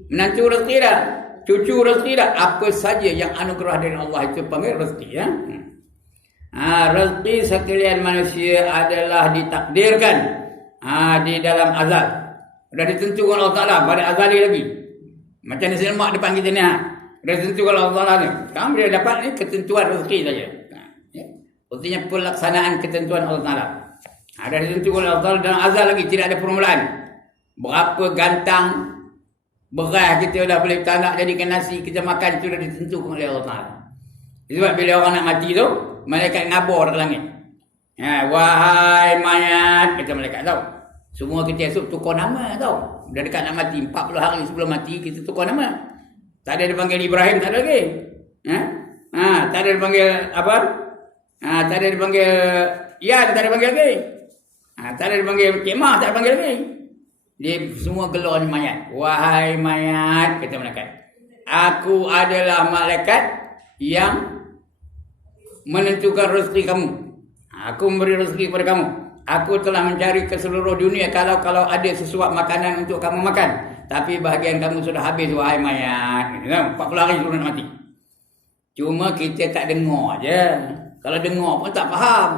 Menantu rezeki dah. Cucu rezeki dah. Apa saja yang anugerah dari Allah itu panggil rezeki. Ya? Rezeki sekalian manusia adalah ditakdirkan di dalam azal. Sudah ditentukan Allah Ta'ala pada azali lagi. Macam ni selemak depan kita ni. Sudah ditentukan Allah Ta'ala ni. Kamu boleh dapat ni ketentuan rezeki saja. Artinya pelaksanaan ketentuan Allah Ta'ala. Ada ditentukan Allah Ta'ala dalam azal lagi. Tidak ada permulaan. Berapa gantang beras kita dah boleh tanak jadikan nasi kita makan, itu dah ditentukan oleh Allah Ta'ala. Sebab bila orang nak mati tu, malaikat ngabur ke langit. Wahai mayat, kata malaikat tahu. Semua kita esok tukar nama tau. Dah dekat nak mati, 40 hari sebelum mati kita tukar nama. Tak ada dipanggil Ibrahim, tak ada lagi. Tak ada dipanggil apa? Tak ada dipanggil Ian, tak ada dipanggil lagi. Tak ada dipanggil Kemah, tak ada dipanggil lagi. Dia semua gelar ni mayat. Wahai mayat, kata malaikat, aku adalah malaikat yang menentukan rezeki kamu. Aku memberi rezeki kepada kamu. Aku telah mencari ke seluruh dunia kalau ada sesuap makanan untuk kamu makan. Tapi bahagian kamu sudah habis, wahai mayat. 40 hari sebelum nak mati. Cuma kita tak dengar je. Kalau dengar pun tak faham.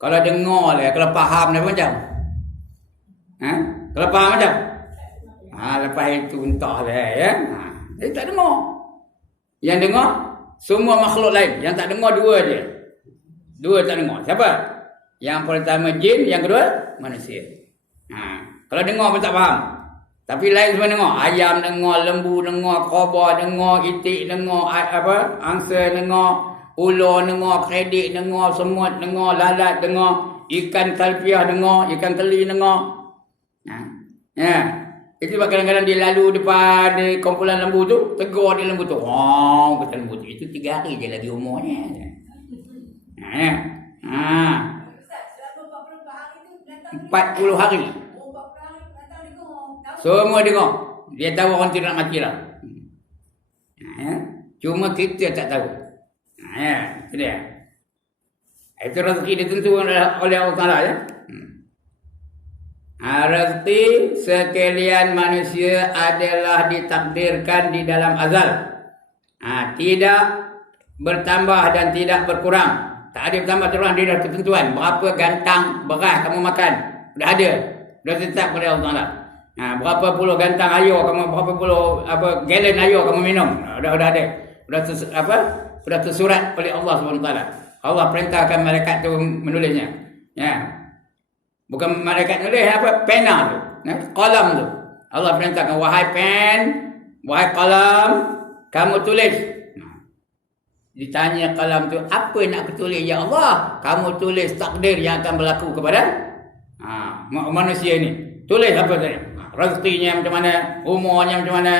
Kalau dengar lah, kalau faham dah macam. Kalau faham macam. Lepas itu entah lah ya. Dia tak dengar. Yang dengar semua makhluk lain. Yang tak dengar dua je. Dua tak dengar. Siapa? Yang pertama jin, yang kedua manusia. Kalau dengar pun tak faham. Tapi lain semua dengar. Ayam dengar, lembu dengar, kobra dengar, itik dengar, angsa dengar, ular dengar, kredit dengar, semut dengar, lalat dengar, ikan talpiah dengar, ikan keli dengar. Itu sebab kadang-kadang dia lalu depan kumpulan lembu tu, tegur dia lembu tu. Kata lembu tu, itu 3 hari je lagi umurnya. 40 hari. Semua dengar. Dia tahu orang tidak mati lah. Cuma kita tak tahu. Itu dia. Itu rezeki ditentukan oleh Allah Ta'ala ya. Rezeki sekalian manusia adalah ditakdirkan di dalam azal. Tidak bertambah dan tidak berkurang. Tak ada bertambah terus dia dah ketentuan. Berapa gantang beras kamu makan. Dah ada. Dah tetap oleh Allah Ta'ala. Berapa puluh gantang air kamu, berapa puluh gallon air kamu minum. Dah ada. Dah tersurat oleh Allah SWT. Allah perintahkan malaikat tu menulisnya. Bukan malaikat nulis pena tu. Qalam tu. Allah perintahkan, wahai pen, wahai qalam, kamu tulis. Ditanya kalam tu, apa nak aku tulis ya Allah? Kamu tulis takdir yang akan berlaku kepada manusia ni. Tulis apa tadi? Rezekinya macam mana, umurnya macam mana,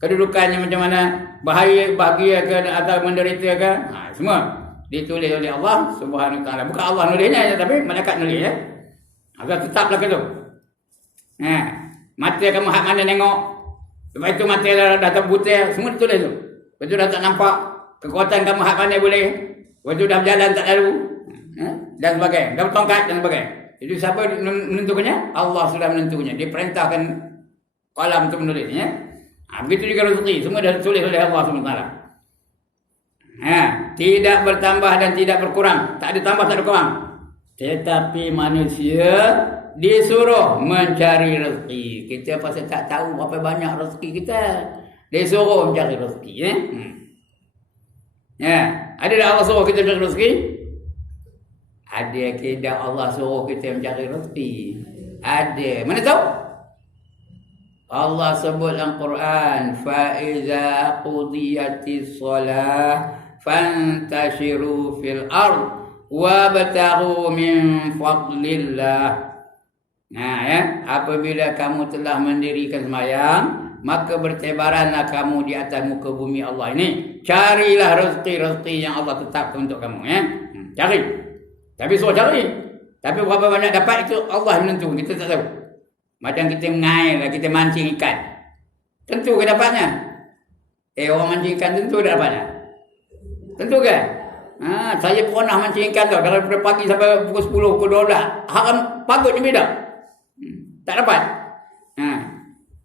kedudukannya macam mana, bahagia ke atau menderita ke, semua ditulis oleh Allah Subhanahu Wa Taala. Bukan Allah nulisnya, tapi malaikat nulis ya. Agar tetaplah ke tu. Mata kamu hak mana tengok. Lepas itu mata dah terbuta, semua ditulis tu. Lepas itu dah tak nampak. Kekuatan kamu hak mana boleh. Waktu dah berjalan tak lalu. Dan sebagainya. Dah bertongkat dan sebagainya. Itu siapa menentukannya? Allah sudah menentukannya. Dia perintahkan kalam untuk menulisnya. Begitu juga rezeki. Semua dah tulis oleh Allah SWT. Tidak bertambah dan tidak berkurang. Tak ada tambah, tak ada kurang. Tetapi manusia disuruh mencari rezeki. Kita pasal tak tahu berapa banyak rezeki kita. Disuruh mencari rezeki. Ada tak Allah suruh kita mencari rezeki? Ada tidak Allah suruh kita mencari rezeki? Ada. Mana tahu? Allah sebut dalam Quran, fa iza qudiyatis shalah fantashiru fil ard wabtaghu min fadlillah. Apabila kamu telah mendirikan sembahyang, maka bertebaranlah kamu di atas muka bumi Allah ini. Carilah rezeki-rezeki yang Allah tetapkan untuk kamu, ya. Cari. Tapi suruh cari. Tapi berapa banyak dapat itu Allah menentu, kita tak tahu. Macam kita mengair, kita mancing ikan. Tentu ke dapatnya? Orang mancing ikan tentu dapatnya. Tentu ke? Saya pernah mancing ikan tu. Kalau dari pagi sampai pukul 10, pukul 12. Haram pagut ni beda. Tak dapat.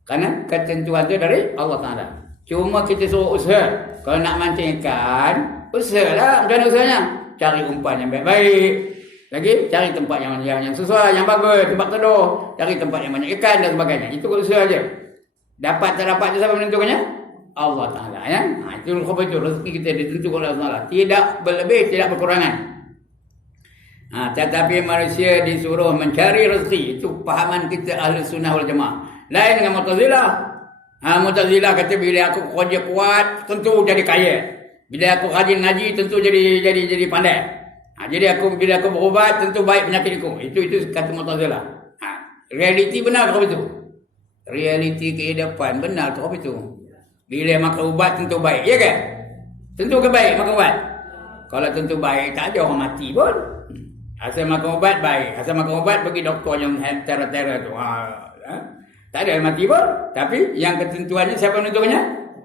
Kerana ketentuan tu dari Allah Ta'ala. Cuma kita suruh usaha. Kalau nak mancing ikan, usahalah. Macam mana usahanya? Cari umpan yang baik-baik. Lagi, cari tempat yang sesuai, yang bagus. Tempat teduh. Cari tempat yang banyak ikan dan sebagainya. Itu usaha je. Dapat tak dapat tu siapa menentukannya? Allah Ta'ala, ya. Itu rezeki kita ditentukan oleh Allah Ta'ala. Tidak berlebih, tidak berkurangan. Tetapi manusia disuruh mencari rezeki. Itu pahaman kita ahli sunnah wal jamaah. Lain dengan Mu'tazilah. Mu'tazilah kata bila aku kerja kuat, tentu jadi kaya. Bila aku rajin ngaji, tentu jadi pandai. Jadi bila aku berubat, tentu baik penyakitku. Itu kata Mu'tazilah. Realiti benar ke apa itu? Realiti kehidupan benar ke apa itu? Bila makan ubat tentu baik, ya kan? Tentu ke baik makan ubat? Kalau tentu baik, tak ada orang mati pun. Asal makan ubat baik. Asal makan ubat bagi doktor yang teror-teror tu. Tak ada yang mati pun. Tapi yang ketentuannya siapa menentukannya?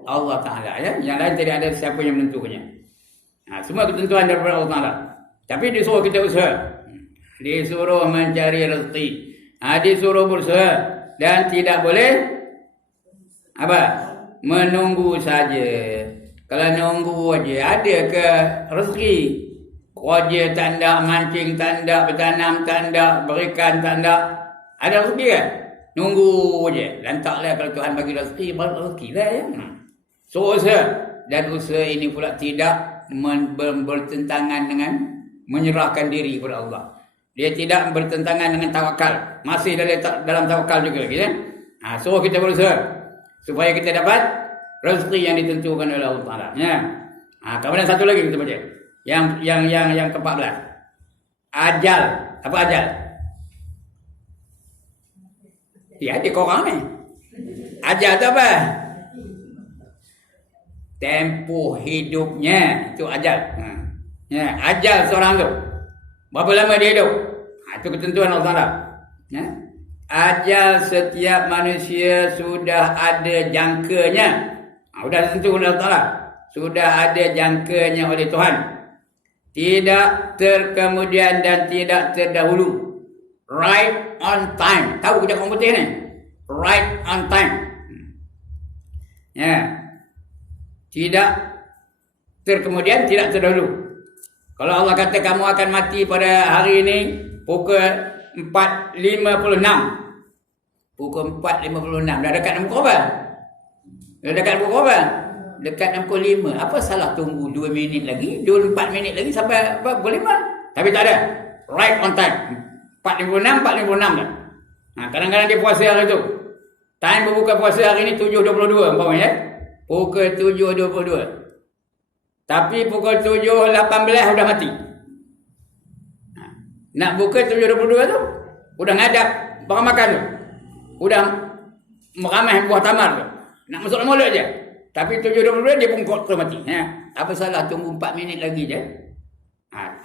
Allah Ta'ala, ya. Yang lain tidak ada siapa yang menentukannya. Semua ketentuan daripada Allah Ta'ala. Tapi disuruh kita usaha. Disuruh mencari rezeki. Disuruh berusaha. Dan tidak boleh apa? Menunggu saja. Kalau nunggu aja, ada ke rezeki? Kerja tanda, mancing tanda, bertanam tanda, berikan tanda. Ada rezeki kan? Nunggu je. Lantaklah kalau Tuhan bagi rezeki, baru rezeki lah, ya. So usaha. Dan usaha ini pula tidak bertentangan dengan menyerahkan diri kepada Allah. Dia tidak bertentangan dengan tawakal. Masih dalam tawakal juga, gitu. So kita berusaha supaya kita dapat rezeki yang ditentukan oleh Allah Ta'ala, ya. Kemudian satu lagi kita baca. Yang ke-14. Ajal. Apa ajal? Ya, dia korang ni. Ajal tu apa? Tempoh hidupnya. Itu ajal. Ya, ajal seorang tu. Berapa lama dia hidup? Itu ketentuan Allah Ta'ala, ya. Ajal setiap manusia sudah ada jangkanya. Sudah tentu oleh Allah Ta'ala. Sudah ada jangkanya oleh Tuhan. Tidak terkemudian dan tidak terdahulu. Right on time. Tahu kerja komputer ni? Right on time. Ya. Tidak terkemudian, tidak terdahulu. Kalau Allah kata kamu akan mati pada hari ini pukul 4.56. Pukul 4.56. Dah dekat nak pukul apa? Dah dekat pukul apa? Dekat nak pukul 5. Apa salah tunggu 2 minit lagi? 4 minit lagi sampai pukul 5? Tapi tak ada. Right on time. 4.56 dah. Kadang-kadang dia puasa hari tu. Time berbuka puasa hari ni 7.22 umpamanya, ya. Pukul 7.22. Tapi pukul 7.18 dah mati. Nak buka 7.22 tu, udah ngadap barang makan tu. Udah meramai buah tamar tu. Nak masuk mulut je. Tapi 7.22 dia pun terus mati. Apa salah tunggu 4 minit lagi je.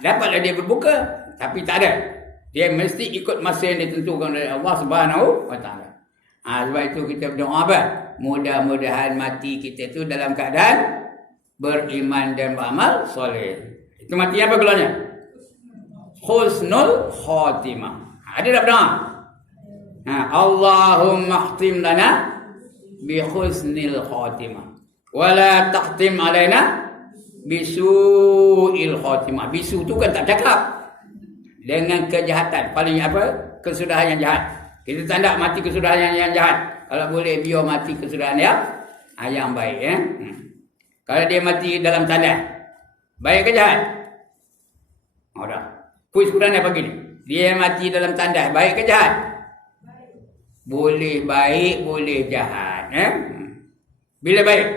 Dapatlah dia berbuka. Tapi tak ada. Dia mesti ikut masa yang ditentukan oleh Allah Subhanahu wa Ta'ala. Sebab itu kita berdoa apa? Mudah-mudahan mati kita tu dalam keadaan beriman dan beramal soleh. Itu mati apa gelarnya? Husnul Khatimah. Ada tak berdoa? Allahumma khtim lana bi husnil khatimah wa la taqtim alaina bi su'il khatimah. Bisu tu kan tak cakap. Dengan kejahatan. Paling apa? Kesudahan yang jahat. Kita tak nak mati kesudahan yang jahat. Kalau boleh biar mati kesudahan yang baik, ya. Kalau dia mati dalam tanda, baik ke jahat? Dah. Kuis Quran pagi ni. Dia mati dalam tanda, baik ke jahat? Boleh baik, boleh jahat, ya. Bila baik?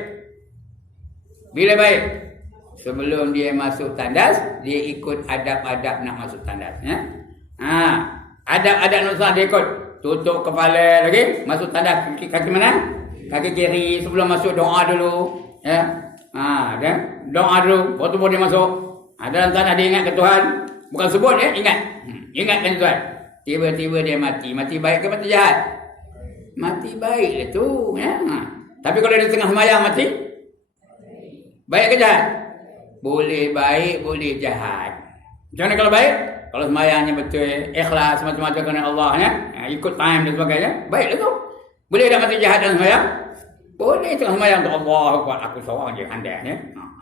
Bila baik? Sebelum dia masuk tandas, dia ikut adab-adab nak masuk tandas, ya. Adab-adab nak dia ikut. Tutup kepala lagi, masuk tandas kaki mana? kaki kiri sebelum masuk doa dulu, ya. Dan doa dulu, baru dia masuk. Dalam tanah dia ingat ke Tuhan, bukan sebut ya, ingat. Ingatkan Tuhan. Tiba-tiba dia mati. Mati baik ke mati jahat? Mati baik lah tu, ya. Tapi kalau dia tengah sembahyang mati, baik ke jahat? Boleh baik, boleh jahat. Macam mana kalau baik? Kalau sembahyangnya betul, ikhlas macam-macam kerana Allah, ya. Ikut time dan sebagainya, baiklah tu. Boleh tak mati jahat dalam sembahyang? Boleh tengah sembahyang tu, Allah Akbar, aku seorang je pandai, ya.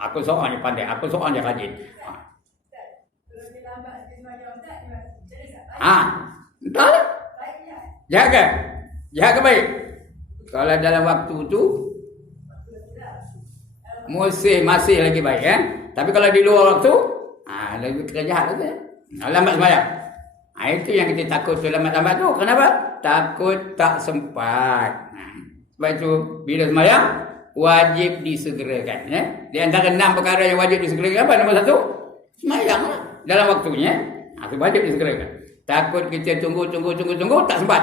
Aku seorang je pandai, aku seorang je rajin. Entahlah. Jahat ke? Jahat ke baik? Kalau dalam waktu tu masih lagi baik, ya. Tapi kalau di luar waktu, lagi kena jahat tu, ya. Lambat sembahyang. Itu yang kita takut tu, lambat-lambat tu. Kenapa? Takut tak sempat. Sebab itu bila sembahyang wajib disegerakan, ya. Di antara 6 perkara yang wajib disegerakan apa? Nombor 1, sembahyang lah dalam waktunya. Itu wajib disegerakan. Takut kita tunggu tak sempat.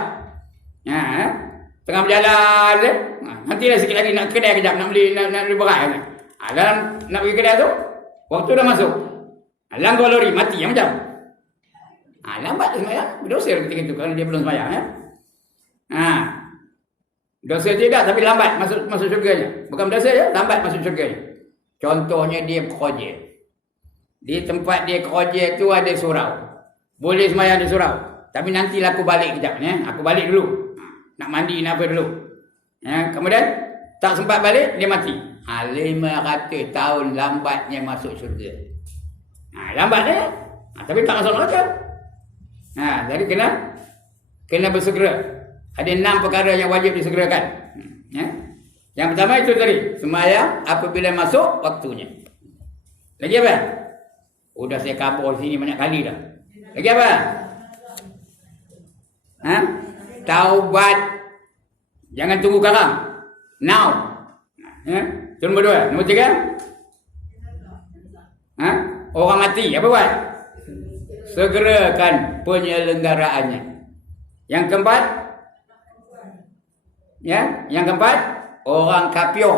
Tengah berjalan je, nantilah sikit lagi nak kedai kejap, nak beli beras. Dalam nak pergi kedai tu, waktu dah masuk. Langgar lori mati yang macam. Lambat dia sembahyang, berdosa ketika itu kalau dia belum sembahyang, ya. Dosa tidak tapi lambat masuk syurganya. Bukan dosa je, lambat masuk syurganya. Contohnya dia kerja. Di tempat dia kerja tu ada surau. Boleh sembahyang di surau. Tapi nantilah aku balik kejap, ya. Aku balik dulu. Nak mandi nak apa dulu. Ya, kemudian tak sempat balik dia mati. 500 tahun lambatnya masuk syurga. Lambat dia. Tapi tak masuk neraka. Jadi kena bersegera. Ada 6 perkara yang wajib disegerakan. Ya. Yang pertama itu tadi, sembahyang apabila masuk waktunya. Lagi apa? Sudah saya kabur sini banyak kali dah. Lagi apa? Taubat. Jangan tunggu sekarang. Now. Ya. Itu nombor 2. Nombor 3. Orang mati, apa buat? Segerakan penyelenggaraannya. Yang keempat, orang kafir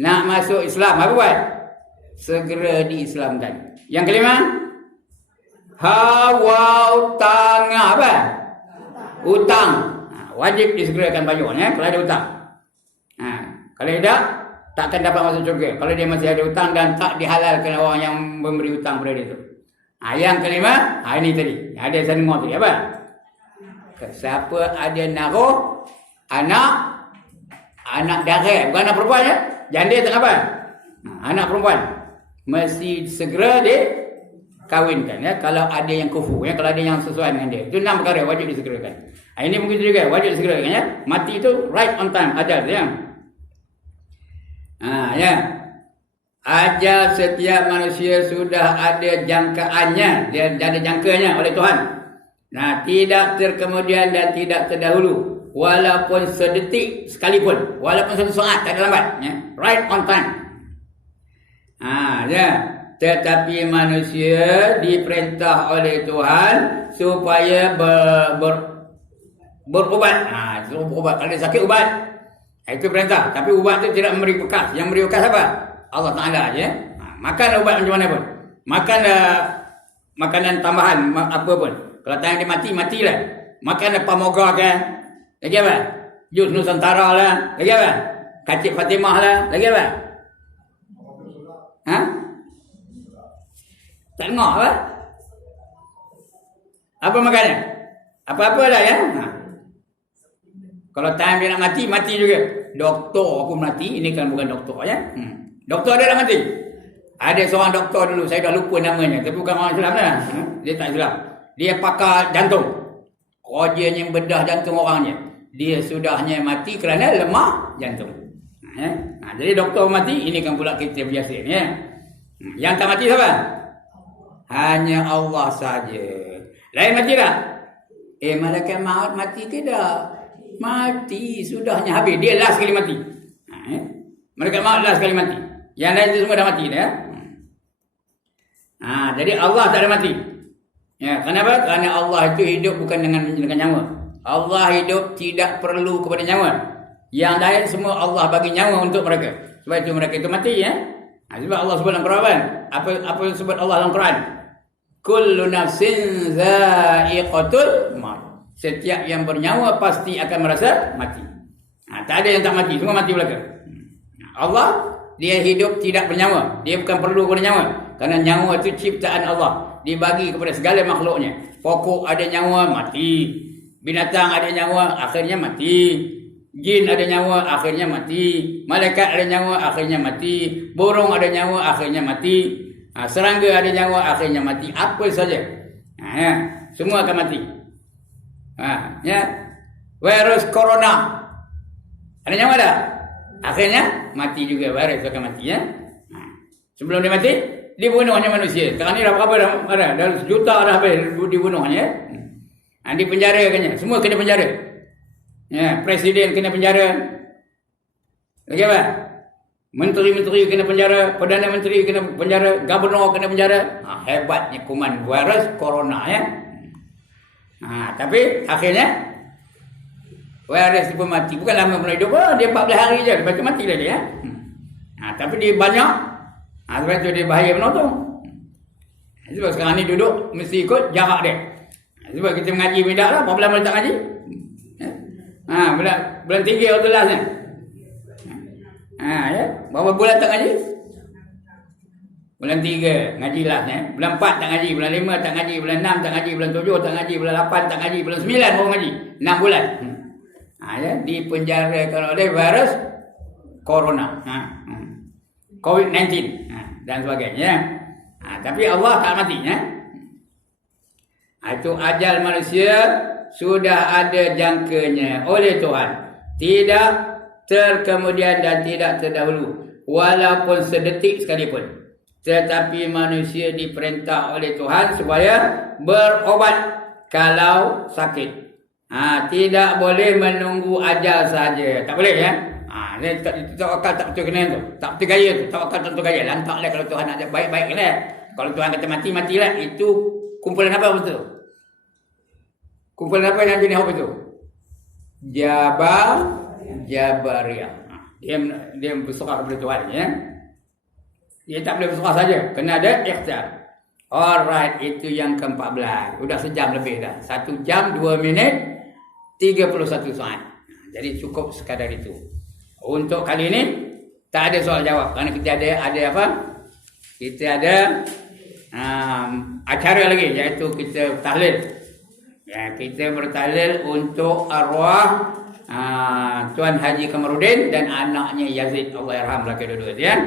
nak masuk Islam, apa buat? Segera diislamkan. Yang kelima, apa? Hutang. Wajib disegerakan bayar, ya, kalau ada hutang. Kalau tidak, takkan dapat masuk syurga. Kalau dia masih ada hutang dan tak dihalalkan orang yang memberi hutang pada dia tu. Yang kelima, ini tadi. Ada saya dengar tadi, apa? Siapa ada naruh anak darah, bukan anak perempuan, ya. Janda tak apa? Anak perempuan mesti segera dikawinkan, ya. Kalau ada yang kufu, ya. Kalau ada yang sesuai dengan dia. Itu 6 perkara wajib disegerakan. Ini mungkin juga wajib disegerakan, ya. Mati itu right on time, ajal, ya. Ya. Ajal setiap manusia sudah ada jangkaannya, dia ada jangkanya oleh Tuhan. Tidak terkemudian dan tidak terdahulu, walaupun sedetik sekalipun, walaupun satu saat, tak ada lambat, ya. Right on time. Ya. Tetapi manusia diperintah oleh Tuhan supaya berubat. Suruh berubat. Kalau dia sakit, ubat. Itu perintah. Tapi ubat itu tidak memberi bekas. Yang memberi bekas apa? Allah Ta'ala je. Makan ubat macam mana pun. Makan makanan tambahan apa pun. Kalau tangan dia mati, matilah. Makan pamoga kan. Lagi apa? Jus Nusantara lah. Lagi apa? Kacip Fatimah lah. Lagi apa? Tak dengar apa? Apa makannya? Apa-apa lah, ya. Kalau time dia nak mati, mati juga. Doktor pun mati. Ini kan bukan doktor, ya. Doktor dia dah mati. Ada seorang doktor dulu, saya dah lupa namanya. Tapi bukan orang Islam lah. Dia tak Islam. Dia pakar jantung. Kerjanya bedah jantung orangnya. Dia sudahnya mati kerana lemah jantung. Jadi doktor mati, ini kan pula kita biasa ni, ya. Yang tak mati siapa? Hanya Allah saja. Lain mati tak? Malaikat maut mati tidak? Mati, sudahnya habis. Dia last sekali mati. Malaikat maut last sekali mati. Yang lain itu semua dah mati, ya. Jadi Allah tak ada mati. Ya, kenapa? Kerana Allah itu hidup bukan dengan nyawa. Allah hidup tidak perlu kepada nyawa. Yang lain semua Allah bagi nyawa untuk mereka. Sebab itu mereka itu mati ya. Sebab Allah sebut dalam Quran. Apa yang sebut Allah dalam Quran? Kullu nafsin za'iqatul maut. Setiap yang bernyawa pasti akan merasa mati. Tak ada yang tak mati, semua mati belaka. Allah, dia hidup tidak bernyawa. Dia bukan perlu bernyawa. Kerana nyawa itu ciptaan Allah. Dibagi kepada segala makhluknya. Pokok ada nyawa, mati. Binatang ada nyawa, akhirnya mati. Jin ada nyawa, akhirnya mati. Malaikat ada nyawa, akhirnya mati. Burung ada nyawa, akhirnya mati. Serangga ada nyawa, akhirnya mati. Apa saja. Semua akan mati. Ya. Virus corona. Ada nyawa tak? Akhirnya mati juga. Virus akan mati ya. Sebelum dia mati, dibunuhnya manusia. Sekarang ni dah berapa dah? Dah sejuta dah habis dibunuhnya. Di penjara kan. Semua kena penjara. Ya, presiden kena penjara. Lagi apa? Menteri-menteri kena penjara, Perdana Menteri kena penjara, Gubernur kena penjara. Hebatnya kuman virus corona ya. Tapi akhirnya virus pun mati. Bukan lama pun hidup. Dia 14 hari je, lepas tu mati dah dia. Tapi dia banyak. Sebab tu dia bahaya penonton. Sebab sekarang ni duduk mesti ikut jarak dia. Sebab kita mengaji minda lah, berapa lama tak ngaji? Bulan 3 waktu last ni. Ya. Berapa bulan tak ngaji? Bulan 3 ngaji last ni. Bulan 4 tak ngaji, bulan 5 tak ngaji, bulan 6 tak ngaji, bulan 7 tak ngaji, bulan 8 tak ngaji, bulan 9 baru ngaji. 6 bulan. Ya, dipenjarakan oleh virus corona. COVID-19 dan sebagainya. Tapi Allah tak mati ya. Itu ajal manusia sudah ada jangkanya oleh Tuhan. Tidak terkemudian dan tidak terdahulu. Walaupun sedetik sekalipun. Tetapi manusia diperintah oleh Tuhan supaya berobat kalau sakit. Tidak boleh menunggu ajal saja. Tak boleh ya. Tawakal tak betul kena tu. Tak betul gaya tu. Tawakal tak betul gaya. Lantaklah kalau Tuhan ada baik-baik lah. Kalau Tuhan kata mati, matilah. Itu kumpulan apa betul? Kumpulan apa yang jenis apa itu? Jabariyah. Dia berserah kepada Tuhan ya. Dia tak boleh berserah saja. Kena ada ikhtiar. Alright, itu yang ke-14. Sudah sejam lebih dah. 1 jam 2 minit 31 saat. Jadi cukup sekadar itu. Untuk kali ini tak ada soal jawab. Kerana kita ada apa? Kita ada acara lagi, iaitu kita tahlil. Ya, kita bertahlil untuk arwah Tuan Haji Kamarudin dan anaknya Yazid, Allah yarhamlah kedua-dua ya.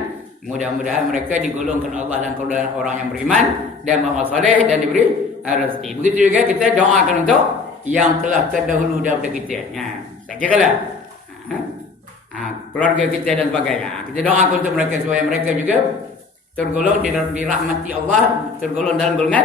Mudah-mudahan mereka digolongkan Allah dan golongan orang yang beriman dan beramal soleh dan diberi rezeki. Begitu juga kita doakan untuk yang telah terdahulu daripada kita. Saya kira lah keluarga kita dan sebagainya. Kita doakan untuk mereka supaya mereka juga tergolong dirahmati Allah, tergolong dalam golongan